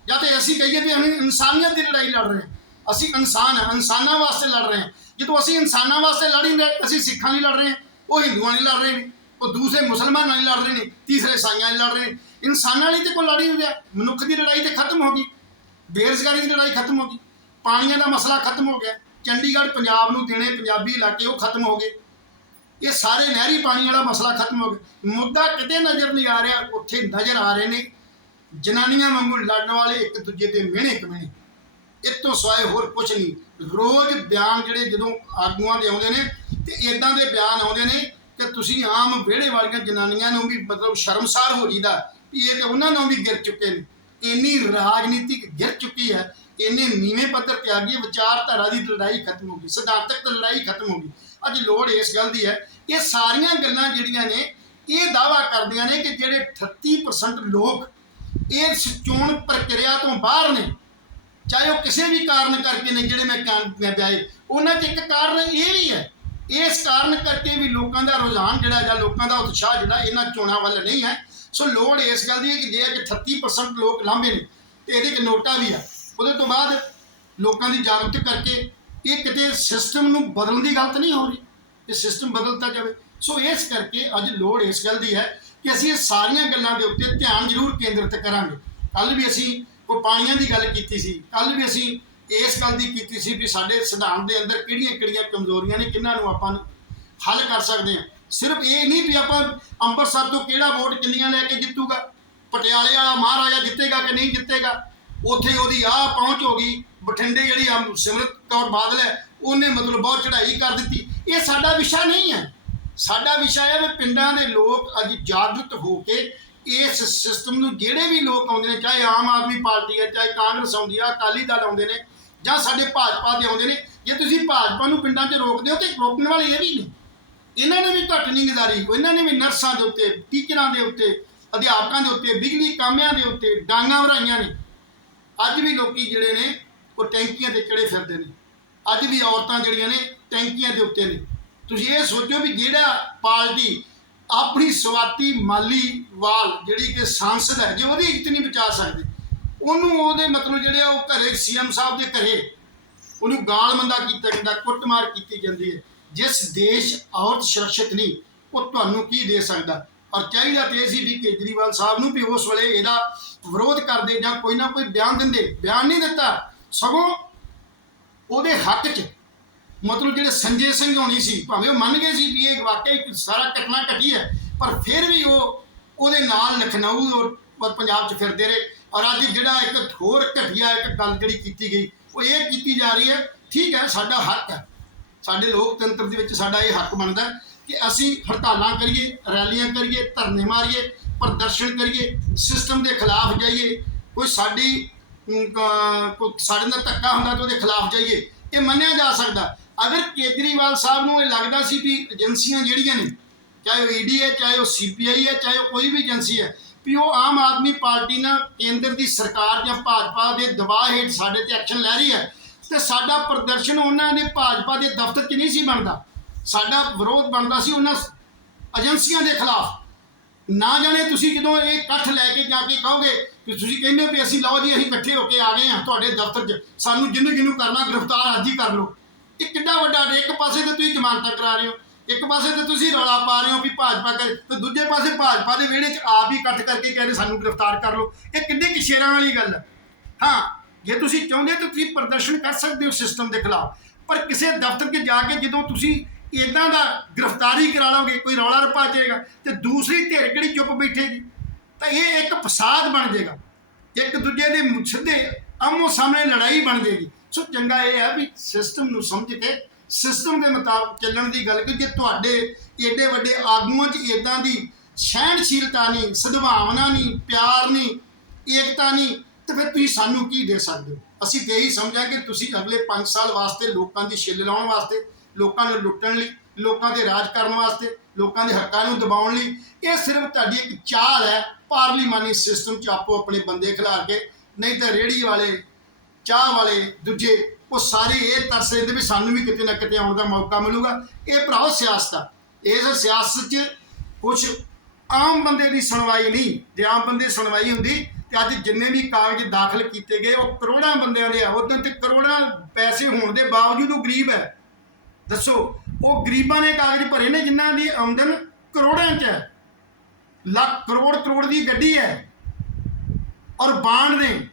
ਜਾਂ ਤੇ ਅਸੀਂ ਕਹੀਏ ਵੀ ਅਸੀਂ ਇਨਸਾਨੀਅਤ ਦੀ ਲੜਾਈ ਲੜ ਰਹੇ ਹਾਂ। ਅਸੀਂ ਇਨਸਾਨ ਹਾਂ, ਇਨਸਾਨਾਂ ਵਾਸਤੇ ਲੜ ਰਹੇ ਹਾਂ। ਜਦੋਂ ਅਸੀਂ ਇਨਸਾਨਾਂ ਵਾਸਤੇ ਲੜੀ ਹੀ ਰਹੇ ਅਸੀਂ ਸਿੱਖਾਂ ਲਈ ਲੜ ਰਹੇ ਹਾਂ, ਉਹ ਹਿੰਦੂਆਂ ਲਈ ਲੜ ਰਹੇ ਨੇ, ਉਹ ਦੂਸਰੇ ਮੁਸਲਮਾਨਾਂ ਲਈ ਲੜ ਰਹੇ ਨੇ, ਤੀਸਰੇ ਈਸਾਈਆਂ ਲਈ ਲੜ ਰਹੇ ਨੇ। ਇਨਸਾਨਾਂ ਲਈ ਤੇ ਕੋਈ ਲੜੀ ਹੀ ਨਹੀਂ ਰਿਹਾ। ਮਨੁੱਖ ਦੀ ਲੜਾਈ ਤੇ ਖਤਮ ਹੋ ਗਈ। ਬੇਰੁਜ਼ਗਾਰੀ ਦੀ ਲੜਾਈ ਖਤਮ ਹੋ ਗਈ। ਪਾਣੀਆਂ ਦਾ ਮਸਲਾ ਖਤਮ ਹੋ ਗਿਆ। ਚੰਡੀਗੜ੍ਹ ਪੰਜਾਬ ਨੂੰ ਦੇਣੇ ਪੰਜਾਬੀ ਇਲਾਕੇ, ਉਹ ਖਤਮ ਹੋ ਗਏ। ਇਹ ਸਾਰੇ ਨਹਿਰੀ ਪਾਣੀ ਵਾਲਾ ਮਸਲਾ ਖਤਮ ਹੋ ਗਿਆ। ਮੁੱਦਾ ਕਿਤੇ ਨਜ਼ਰ ਨਹੀਂ ਆ ਰਿਹਾ ਉੱਥੇ ਨਜ਼ਰ ਆ ਰਹੇ ਨੇ। ਜਨਾਨੀਆਂ ਵਾਂਗੂ ਲੜਨ ਵਾਲੇ ਇੱਕ ਦੂਜੇ ਦੇ ਮਿਹਣੇ ਕਮੇਣੇ ਇਹ ਤੋਂ ਸਿਵਾਏ ਹੋਰ ਕੁਝ ਨਹੀਂ। ਰੋਜ਼ ਬਿਆਨ ਜਿਹੜੇ ਜਦੋਂ ਆਗੂਆਂ ਦੇ ਆਉਂਦੇ ਨੇ ਤੇ ਇਦਾਂ ਦੇ ਬਿਆਨ ਆਉਂਦੇ ਨੇ ਕਿ ਤੁਸੀਂ ਆਮ ਵਿਹੜੇ ਵਾਲੀਆਂ ਜਨਾਨੀਆਂ ਨੂੰ ਵੀ ਮਤਲਬ ਸ਼ਰਮਸਾਰ ਹੋ ਜੀਦਾ ਵੀ ਇਹ ਤੇ ਉਹਨਾਂ ਨੂੰ ਵੀ ਗਿਰ ਚੁੱਕੇ ਨੇ। ਇੰਨੀ ਰਾਜਨੀਤਿਕ ਗਿਰ ਚੁੱਕੀ ਹੈ ਇੰਨੇ ਨੀਵੇਂ ਪੱਧਰ ਤੇ ਆ ਗਈ ਹੈ, ਵਿਚਾਰਧਾਰਾ ਦੀ ਲੜਾਈ ਖਤਮ ਹੋ ਗਈ ਸਿਧਾਂਤਕ ਲੜਾਈ ਖਤਮ ਹੋ ਗਈ। ਅੱਜ ਲੋੜ ਇਸ ਗੱਲ ਦੀ ਹੈ। ਇਹ ਸਾਰੀਆਂ ਗੱਲਾਂ ਜਿਹੜੀਆਂ ਨੇ, ਇਹ ਦਾਵਾ ਕਰਦੀਆਂ ਨੇ ਕਿ ਜਿਹੜੇ 38% ਲੋਕ ਇਸ ਚੋਣ ਪ੍ਰਕਿਰਿਆ ਤੋਂ ਬਾਹਰ ਨੇ, ਚਾਹੇ ਉਹ ਕਿਸੇ ਵੀ ਕਾਰਨ ਕਰਕੇ ਨੇ ਜਿਹੜੇ ਮੈਂ ਕਾਰਨ ਮੈਂ ਪਿਆਏ ਉਹਨਾਂ 'ਚ ਇੱਕ ਕਾਰਨ ਇਹ ਵੀ ਹੈ। ਇਸ ਕਾਰਨ ਕਰਕੇ ਵੀ ਲੋਕਾਂ ਦਾ ਰੁਝਾਨ ਜਿਹੜਾ ਜਾਂ ਲੋਕਾਂ ਦਾ ਉਤਸ਼ਾਹ ਜਿਹੜਾ ਇਹਨਾਂ ਚੋਣਾਂ ਵੱਲ ਨਹੀਂ ਹੈ। ਸੋ ਲੋੜ ਇਸ ਗੱਲ ਦੀ ਹੈ ਕਿ ਜੇ ਅੱਜ 38% ਲੋਕ ਲਾਂਭੇ ਨੇ, ਤੇ ਇਹਦੇ 'ਚ ਨੋਟਾ ਵੀ ਆ। ਉਹਦੇ ਤੋਂ ਬਾਅਦ ਲੋਕਾਂ ਦੀ ਜਾਗਰੂਕ ਕਰਕੇ ਇਹ ਕਿਤੇ ਸਿਸਟਮ ਨੂੰ ਬਦਲਣ ਦੀ ਗੱਲ ਤਾਂ ਨਹੀਂ ਹੋ ਰਹੀ। ਇਹ ਸਿਸਟਮ ਬਦਲਤਾ ਜਾਵੇ। ਸੋ ਇਸ ਕਰਕੇ ਅੱਜ ਲੋੜ ਇਸ ਗੱਲ ਦੀ ਹੈ ਕਿ ਅਸੀਂ ਇਹ ਸਾਰੀਆਂ ਗੱਲਾਂ ਦੇ ਉੱਤੇ ਧਿਆਨ ਜ਼ਰੂਰ ਕੇਂਦਰਿਤ ਕਰਾਂਗੇ। ਕੱਲ ਵੀ ਅਸੀਂ ਕੋਈ ਪਾਣੀਆਂ ਦੀ ਗੱਲ ਕੀਤੀ ਸੀ। ਕੱਲ ਵੀ ਅਸੀਂ ਇਸ ਗੱਲ ਦੀ ਕੀਤੀ ਸੀ ਵੀ ਸਾਡੇ ਸਿਧਾਂਤ ਦੇ ਅੰਦਰ ਕਿਹੜੀਆਂ ਕਿਹੜੀਆਂ ਕਮਜ਼ੋਰੀਆਂ ਨੇ, ਕਿਹਨਾਂ ਨੂੰ ਆਪਾਂ ਹੱਲ ਕਰ ਸਕਦੇ ਹਾਂ। ਸਿਰਫ ਇਹ ਨਹੀਂ ਵੀ ਆਪਾਂ ਅੰਮ੍ਰਿਤਸਰ ਤੋਂ ਕਿਹੜਾ ਵੋਟ ਕਿੰਨੀਆਂ ਲੈ ਕੇ ਜਿੱਤੂਗਾ? ਪਟਿਆਲੇ ਵਾਲਾ ਮਹਾਰਾਜਾ ਜਿੱਤੇਗਾ ਕਿ ਨਹੀਂ ਜਿੱਤੇਗਾ? ਉੱਥੇ ਉਹਦੀ ਆਹ ਪਹੁੰਚ ਹੋ ਗਈ। ਬਠਿੰਡੇ ਜਿਹੜੀ ਆ ਸਿਮਰਤ ਕੌਰ ਬਾਦਲ ਹੈ, ਉਹਨੇ ਮਤਲਬ ਬਹੁਤ ਚੜ੍ਹਾਈ ਕਰ ਦਿੱਤੀ। ਇਹ ਸਾਡਾ ਵਿਸ਼ਾ ਨਹੀਂ ਹੈ। ਸਾਡਾ ਵਿਸ਼ਾ ਹੈ ਵੀ ਪਿੰਡਾਂ ਦੇ ਲੋਕ ਅੱਜ ਜਾਗਰੂਕ ਹੋ ਕੇ ਇਸ ਸਿਸਟਮ ਨੂੰ ਜਿਹੜੇ ਵੀ ਲੋਕ ਆਉਂਦੇ ਨੇ, ਚਾਹੇ ਆਮ ਆਦਮੀ ਪਾਰਟੀ ਹੈ, ਚਾਹੇ ਕਾਂਗਰਸ ਆਉਂਦੀ ਆ, ਅਕਾਲੀ ਦਲ ਆਉਂਦੇ ਨੇ, ਜਾਂ ਸਾਡੇ ਭਾਜਪਾ ਦੇ ਆਉਂਦੇ ਨੇ, ਜੇ ਤੁਸੀਂ ਭਾਜਪਾ ਨੂੰ ਪਿੰਡਾਂ 'ਚ ਰੋਕਦੇ ਹੋ ਤੇ ਰੋਕਣ ਵਾਲੇ ਇਹ ਵੀ ਨੇ। ਇਹਨਾਂ ਨੇ ਵੀ ਘੱਟ ਨਹੀਂ ਗੁਜ਼ਾਰੀ ਇਹਨਾਂ ਨੇ ਵੀ ਨਰਸਾਂ ਦੇ ਉੱਤੇ, ਟੀਚਰਾਂ ਦੇ ਉੱਤੇ, ਅਧਿਆਪਕਾਂ ਦੇ ਉੱਤੇ, ਬਿਜਲੀ ਕਾਮਿਆਂ ਦੇ ਉੱਤੇ ਡਾਂਗਾਂ ਵਰਾਈਆਂ ਨੇ। ਅੱਜ ਵੀ ਲੋਕੀ ਜਿਹੜੇ ਨੇ ਉਹ ਟੈਂਕੀਆਂ ਤੇ ਚੜੇ ਫਿਰਦੇ ਨੇ। ਅੱਜ ਵੀ ਔਰਤਾਂ ਜਿਹੜੀਆਂ ਨੇ ਟੈਂਕੀਆਂ ਦੇ ਉੱਤੇ ਨੇ। ਤੁਸੀਂ ਇਹ ਸੋਚੋ ਵੀ ਜਿਹੜਾ ਪਾਰਟੀ ਆਪਣੀ ਸਵਾਤੀ ਮਾਲੀ ਵਾਲ ਜਿਹੜੀ ਕਿ ਸੰਸਦ ਹੈ, ਜੇ ਉਹਦੀ ਇੱਜ਼ਤ ਨਹੀਂ ਬਚਾ ਸਕਦੇ, ਉਹਨੂੰ ਉਹਦੇ ਮਤਲਬ ਜਿਹੜੇ ਆ, ਉਹ ਘਰੇ ਸੀਐਮ ਸਾਹਿਬ ਦੇ ਘਰੇ, ਉਹਨੂੰ ਗਾਲ ਮੰਦਾ ਕੀਤਾ ਜਾਂਦਾ, ਕੁੱਟਮਾਰ ਕੀਤੀ ਜਾਂਦੀ ਹੈ। ਜਿਸ ਦੇਸ਼ ਔਰਤ ਸੁਰੱਖਿਅਤ ਨਹੀਂ, ਉਹ ਤੁਹਾਨੂੰ ਕੀ ਦੇ ਸਕਦਾ? ਔਰ ਚਾਹੀਦਾ ਤੇ ਇਹ ਸੀ ਵੀ ਕੇਜਰੀਵਾਲ ਸਾਹਿਬ ਨੂੰ ਵੀ ਉਸ ਵੇਲੇ ਇਹਦਾ ਵਿਰੋਧ ਕਰਦੇ ਜਾਂ ਕੋਈ ਨਾ ਕੋਈ ਬਿਆਨ ਦਿੰਦੇ। ਬਿਆਨ ਨਹੀਂ ਦਿੱਤਾ। ਸਗੋਂ ਉਹਦੇ ਹੱਕ 'ਚ ਮਤਲਬ ਜਿਹੜੇ ਸੰਜੇ ਸਿੰਘ ਹੋਣੀ ਸੀ, ਭਾਵੇਂ ਉਹ ਮੰਨ ਗਏ ਸੀ ਵੀ ਇਹ ਵਾਕਈ ਸਾਰਾ ਘਟਨਾ ਘਟੀ ਹੈ, ਪਰ ਫਿਰ ਵੀ ਉਹ ਉਹਦੇ ਨਾਲ ਲਖਨਊ ਔਰ ਪੰਜਾਬ 'ਚ ਫਿਰਦੇ ਰਹੇ ਔਰ ਅੱਜ ਜਿਹੜਾ ਇੱਕ ਹੋਰ ਘਟੀਆ ਇੱਕ ਗੱਲ ਜਿਹੜੀ ਕੀਤੀ ਗਈ, ਉਹ ਇਹ ਕੀਤੀ ਜਾ ਰਹੀ ਹੈ, ਠੀਕ ਹੈ, ਸਾਡਾ ਹੱਕ ਹੈ, ਸਾਡੇ ਲੋਕਤੰਤਰ ਦੇ ਵਿੱਚ ਸਾਡਾ ਇਹ ਹੱਕ ਬਣਦਾ ਕਿ ਅਸੀਂ ਹੜਤਾਲਾਂ ਕਰੀਏ, ਰੈਲੀਆਂ ਕਰੀਏ, ਧਰਨੇ ਮਾਰੀਏ, ਪ੍ਰਦਰਸ਼ਨ ਕਰੀਏ ਸਿਸਟਮ ਦੇ ਖਿਲਾਫ ਜਾਈਏ, ਕੋਈ ਸਾਡੀ ਸਾਡੇ ਨਾਲ ਧੱਕਾ ਹੁੰਦਾ ਤਾਂ ਉਹਦੇ ਖਿਲਾਫ ਜਾਈਏ। ਇਹ ਮੰਨਿਆ ਜਾ ਸਕਦਾ। ਅਗਰ ਕੇਜਰੀਵਾਲ ਸਾਹਿਬ ਨੂੰ ਇਹ ਲੱਗਦਾ ਸੀ ਵੀ ਏਜੰਸੀਆਂ ਜਿਹੜੀਆਂ ਨੇ, ਚਾਹੇ ਉਹ ਈਡੀ ਹੈ, ਚਾਹੇ ਉਹ ਸੀਪੀਆਈ ਹੈ, ਚਾਹੇ ਉਹ ਕੋਈ ਵੀ ਏਜੰਸੀ ਹੈ, ਵੀ ਉਹ ਆਮ ਆਦਮੀ ਪਾਰਟੀ ਨਾਲ ਕੇਂਦਰ ਦੀ ਸਰਕਾਰ ਜਾਂ ਭਾਜਪਾ ਦੇ ਦਬਾਅ ਹੇਠ ਸਾਡੇ ਤੇ ਐਕਸ਼ਨ ਲੈ ਰਹੀ ਹੈ, ਤੇ ਸਾਡਾ ਪ੍ਰਦਰਸ਼ਨ ਉਹਨਾਂ ਨੇ ਭਾਜਪਾ ਦੇ ਦਫ਼ਤਰ 'ਚ ਨਹੀਂ ਸੀ ਬਣਦਾ। ਸਾਡਾ ਵਿਰੋਧ ਬਣਦਾ ਸੀ ਉਹਨਾਂ ਏਜੰਸੀਆਂ ਦੇ ਖਿਲਾਫ। ਨਾ ਜਾਣੇ ਤੁਸੀਂ ਜਦੋਂ ਇਹ ਇਕੱਠ ਲੈ ਕੇ ਜਾ ਕੇ ਕਹੋਗੇ ਕਿ ਤੁਸੀਂ ਕਹਿੰਦੇ ਹੋ ਵੀ ਅਸੀਂ ਲਓ ਜੀ, ਅਸੀਂ ਇਕੱਠੇ ਹੋ ਕੇ ਆ ਗਏ ਹਾਂ, ਤੁਹਾਡੇ ਦਫ਼ਤਰ 'ਚ। ਸਾਨੂੰ ਜਿਹਨੂੰ ਜਿਹਨੂੰ ਕਰਨਾ, ਗ੍ਰਿਫਤਾਰ ਅੱਜ ਹੀ ਕਰ ਲਓ। ਇਹ ਕਿੱਡਾ ਵੱਡਾ ਇੱਕ ਪਾਸੇ ਤੇ ਤੁਸੀਂ ਜ਼ਮਾਨਤਾਂ ਕਰਾ ਰਹੇ ਹੋ, ਇੱਕ ਪਾਸੇ ਤੇ ਤੁਸੀਂ ਰੌਲਾ ਪਾ ਰਹੇ ਹੋ ਵੀ ਭਾਜਪਾ ਕਰ, ਤੇ ਦੂਜੇ ਪਾਸੇ ਭਾਜਪਾ ਦੇ ਵਿਹੜੇ 'ਚ ਆਪ ਹੀ ਇਕੱਠ ਕਰਕੇ ਕਹਿੰਦੇ ਸਾਨੂੰ ਗ੍ਰਿਫਤਾਰ ਕਰ ਲਓ। ਇਹ ਕਿੱਡੇ ਕਿ ਸ਼ੇਰਾਂ ਵਾਲੀ ਗੱਲ ਹੈ ਹਾਂ, ਜੇ ਤੁਸੀਂ ਚਾਹੁੰਦੇ ਤਾਂ ਤੁਸੀਂ ਪ੍ਰਦਰਸ਼ਨ ਕਰ ਸਕਦੇ ਹੋ ਸਿਸਟਮ ਦੇ ਖਿਲਾਫ, ਪਰ ਕਿਸੇ ਦਫ਼ਤਰ 'ਚ ਜਾ ਕੇ ਜਦੋਂ ਤੁਸੀਂ ਇਦਾਂ ਦਾ ਗ੍ਰਿਫਤਾਰੀ ਕਰਾ ਲਓਗੇ, ਕੋਈ ਰੌਲਾ ਰੱਪਾ ਜਾਏਗਾ ਤੇ ਦੂਸਰੀ ਧਿਰ ਕਿਹੜੀ ਚੁੱਪ ਬੈਠੇਗੀ? ਤਾਂ ਇਹ ਇੱਕ ਫਸਾਦ ਬਣ ਜਾਏਗਾ। ਇੱਕ ਦੂਜੇ ਦੇ ਮੁ- ਸਿੱਧੇ ਆਮੋ ਸਾਹਮਣੇ ਲੜਾਈ ਬਣ ਜਾਏਗੀ। ਸੋ ਚੰਗਾ ਇਹ ਹੈ ਵੀ ਸਿਸਟਮ ਨੂੰ ਸਮਝ ਕੇ ਸਿਸਟਮ ਦੇ ਮੁਤਾਬਕ ਚੱਲਣ ਦੀ ਗੱਲ ਕਿ ਜੇ ਤੁਹਾਡੇ ਏਡੇ ਵੱਡੇ ਆਗੂਆਂ 'ਚ ਇਦਾਂ ਦੀ ਸਹਿਣਸ਼ੀਲਤਾ ਨਹੀਂ, ਸਦਭਾਵਨਾ ਨਹੀਂ, ਪਿਆਰ ਨਹੀਂ, ਏਕਤਾ ਨਹੀਂ, ਤੇ ਫਿਰ ਤੁਸੀਂ ਸਾਨੂੰ ਕੀ ਦੇ ਸਕਦੇ ਹੋ? ਅਸੀਂ ਤੇ ਇਹੀ ਸਮਝਾਂਗੇ ਤੁਸੀਂ ਅਗਲੇ 5 ਸਾਲ ਵਾਸਤੇ ਲੋਕਾਂ ਦੀ ਛਿੱਲ ਲਾਉਣ ਵਾਸਤੇ, ਲੋਕਾਂ ਨੂੰ ਲੁੱਟਣ ਲਈ, ਲੋਕਾਂ ਦੇ ਰਾਜ ਕਰਨ ਵਾਸਤੇ, ਲੋਕਾਂ ਦੇ ਹੱਕਾਂ ਨੂੰ ਦਬਾਉਣ ਲਈ, ਇਹ ਸਿਰਫ ਤੁਹਾਡੀ ਇੱਕ ਚਾਲ ਹੈ। ਪਾਰਲੀਮਾਨੀ ਸਿਸਟਮ 'ਚ ਆਪੋ ਆਪਣੇ ਬੰਦੇ ਖਿਲਾਰ ਕੇ, ਨਹੀਂ ਤਾਂ ਰੇੜੀ ਵਾਲੇ, ਚਾਹ ਵਾਲੇ ਦੂਜੇ, ਉਹ ਸਾਰੇ ਇਹ ਤਰਸ ਲੈਂਦੇ ਵੀ ਸਾਨੂੰ ਵੀ ਕਿਤੇ ਨਾ ਕਿਤੇ ਆਉਣ ਦਾ ਮੌਕਾ ਮਿਲੂਗਾ। ਇਹ ਭਰਾਓ ਸਿਆਸਤ ਆ। ਇਸ ਸਿਆਸਤ 'ਚ ਕੁਝ ਆਮ ਬੰਦੇ ਦੀ ਸੁਣਵਾਈ ਨਹੀਂ। ਜੇ ਆਮ ਬੰਦੇ ਦੀ ਸੁਣਵਾਈ ਹੁੰਦੀ, ਤੇ ਅੱਜ ਜਿੰਨੇ ਵੀ ਕਾਗਜ਼ ਦਾਖਲ ਕੀਤੇ ਗਏ, ਉਹ ਕਰੋੜਾਂ ਬੰਦਿਆਂ ਦੇ ਆ। ਉਹਦੇ ਤੇ ਕਰੋੜਾਂ ਪੈਸੇ ਹੋਣ ਦੇ ਬਾਵਜੂਦ ਉਹ ਗਰੀਬ ਹੈ। ਦੱਸੋ, ਉਹ ਗਰੀਬਾਂ ਨੇ ਕਾਗਜ਼ ਭਰੇ ਨੇ, ਜਿਨ੍ਹਾਂ ਦੀ ਆਮਦਨ ਕਰੋੜਾਂ 'ਚ ਹੈ। ਲੱਖ ਕਰੋੜ ਕਰੋੜ ਦੀ ਗੱਡੀ ਹੈ। ਔਰ ਬਾਂਡ ਨੇ,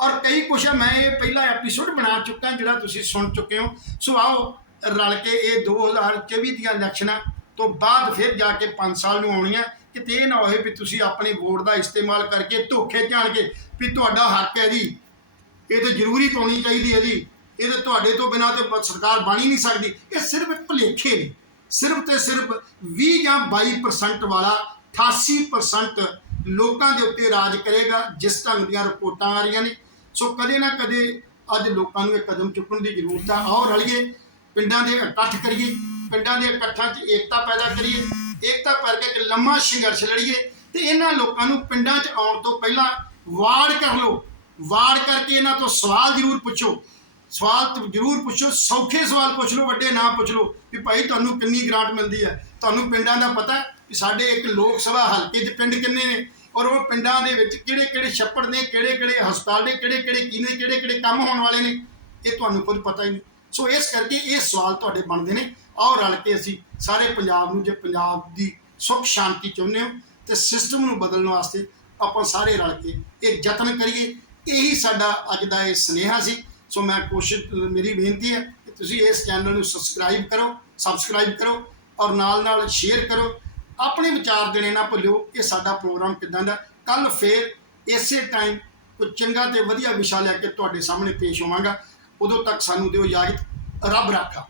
ਔਰ ਕਈ ਕੁਛ ਹੈ, ਮੈਂ ਇਹ ਪਹਿਲਾ ਐਪੀਸੋਡ ਬਣਾ ਚੁੱਕਾ, ਜਿਹੜਾ ਤੁਸੀਂ ਸੁਣ ਚੁੱਕੇ ਹੋ। ਸੋ ਆਓ, ਰਲ ਕੇ ਇਹ 2024 ਦੀਆਂ ਇਲੈਕਸ਼ਨਾਂ ਤੋਂ ਬਾਅਦ ਫਿਰ ਜਾ ਕੇ 5 ਸਾਲ ਨੂੰ ਆਉਣੀਆਂ ਕਿਤੇ ਇਹ ਨਾ ਹੋਏ ਵੀ ਤੁਸੀਂ ਆਪਣੀ ਵੋਟ ਦਾ ਇਸਤੇਮਾਲ ਕਰਕੇ ਧੋਖੇ ਜਾਣ ਕੇ ਵੀ ਤੁਹਾਡਾ ਹੱਕ ਹੈ ਜੀ। ਇਹ ਤਾਂ ਜ਼ਰੂਰੀ ਪਾਉਣੀ ਚਾਹੀਦੀ ਹੈ ਜੀ। ਇਹ ਤਾਂ ਤੁਹਾਡੇ ਤੋਂ ਬਿਨਾਂ ਤੇ ਸਰਕਾਰ ਬਣ ਹੀ ਨਹੀਂ ਸਕਦੀ। ਇਹ ਸਿਰਫ ਇੱਕ ਭੁਲੇਖੇ ਨੇ। ਸਿਰਫ ਤੇ ਸਿਰਫ 20 ਜਾਂ 22% ਵਾਲਾ 88% ਲੋਕਾਂ ਦੇ ਉੱਤੇ ਰਾਜ ਕਰੇਗਾ, ਜਿਸ ਢੰਗ ਦੀਆਂ ਰਿਪੋਰਟਾਂ ਆ ਰਹੀਆਂ ਨੇ। ਸੋ ਕਦੇ ਨਾ ਕਦੇ ਅੱਜ ਲੋਕਾਂ ਨੂੰ ਇਹ ਕਦਮ ਚੁੱਕਣ ਦੀ ਜ਼ਰੂਰਤ ਆ। ਆਓ ਰਲੀਏ, ਪਿੰਡਾਂ ਦੇ ਇਕੱਠ ਕਰੀਏ, ਪਿੰਡਾਂ ਦੇ ਇਕੱਠਾਂ 'ਚ ਏਕਤਾ ਪੈਦਾ ਕਰੀਏ, ਏਕਤਾ ਕਰਕੇ ਇੱਕ ਲੰਮਾ ਸੰਘਰਸ਼ ਲੜੀਏ ਤੇ ਇਹਨਾਂ ਲੋਕਾਂ ਨੂੰ ਪਿੰਡਾਂ 'ਚ ਆਉਣ ਤੋਂ ਪਹਿਲਾਂ ਵਾਰਡ ਕਰ ਲਓ। ਵਾਰਡ ਕਰਕੇ ਇਹਨਾਂ ਤੋਂ ਸਵਾਲ ਜ਼ਰੂਰ ਪੁੱਛੋ। ਸਵਾਲ ਜ਼ਰੂਰ ਪੁੱਛੋ, ਸੌਖੇ ਸਵਾਲ ਪੁੱਛ ਲਓ, ਵੱਡੇ ਨਾ ਪੁੱਛ ਲਓ ਵੀ ਭਾਈ ਤੁਹਾਨੂੰ ਕਿੰਨੀ ਗ੍ਰਾਂਟ ਮਿਲਦੀ ਹੈ? ਤੁਹਾਨੂੰ ਪਿੰਡਾਂ ਦਾ ਪਤਾ ਕਿ ਸਾਡੇ ਇੱਕ ਲੋਕ ਸਭਾ ਹਲਕੇ 'ਚ ਪਿੰਡ ਕਿੰਨੇ ਨੇ ਔਰ ਉਹ ਪਿੰਡਾਂ ਦੇ ਵਿੱਚ ਕਿਹੜੇ ਕਿਹੜੇ ਛੱਪੜ ਨੇ, ਕਿਹੜੇ ਕਿਹੜੇ ਹਸਪਤਾਲ ਨੇ, ਕਿਹੜੇ ਕਿਹੜੇ ਕੀਨੇ, ਕਿਹੜੇ ਕਿਹੜੇ ਕੰਮ ਹੋਣ ਵਾਲੇ ਨੇ, ਇਹ ਤੁਹਾਨੂੰ ਕੁਝ ਪਤਾ ਹੀ ਨਹੀਂ। ਸੋ ਇਸ ਕਰਕੇ ਇਹ ਸਵਾਲ ਤੁਹਾਡੇ ਬਣਦੇ ਨੇ। ਆਓ ਰਲ ਕੇ ਅਸੀਂ ਸਾਰੇ ਪੰਜਾਬ ਨੂੰ ਜੇ ਪੰਜਾਬ ਦੀ ਸੁੱਖ ਸ਼ਾਂਤੀ ਚਾਹੁੰਦੇ ਹੋ ਤੇ ਸਿਸਟਮ ਨੂੰ ਬਦਲਣ ਵਾਸਤੇ ਆਪਾਂ ਸਾਰੇ ਰਲ ਕੇ ਇਹ ਯਤਨ ਕਰੀਏ। ਇਹੀ ਸਾਡਾ ਅੱਜ ਦਾ ਇਹ ਸੁਨੇਹਾ ਸੀ। ਸੋ ਮੈਂ ਕੋਸ਼ਿਸ਼, ਮੇਰੀ ਬੇਨਤੀ ਹੈ ਕਿ ਤੁਸੀਂ ਇਸ ਚੈਨਲ ਨੂੰ ਸਬਸਕ੍ਰਾਈਬ ਕਰੋ ਸਬਸਕ੍ਰਾਈਬ ਕਰੋ ਔਰ ਨਾਲ ਨਾਲ ਸ਼ੇਅਰ ਕਰੋ। ਆਪਣੇ ਵਿਚਾਰ ਦੇਣੇ ਨਾ ਭੁੱਲਿਓ ਕਿ ਸਾਡਾ ਪ੍ਰੋਗਰਾਮ ਕਿਦਾਂ ਦਾ ਕੱਲ ਫੇਰ ਇਸੇ ਟਾਈਮ ਕੋਈ ਚੰਗਾ ਤੇ ਵਧੀਆ ਵਿਸ਼ਾ ਲੈ ਕੇ ਤੁਹਾਡੇ ਸਾਹਮਣੇ ਪੇਸ਼ ਹੋਵਾਂਗਾ। ਉਦੋਂ ਤੱਕ ਸਾਨੂੰ ਦਿਓ ਇਜਾਜ਼ਤ। ਰੱਬ ਰਾਖਾ।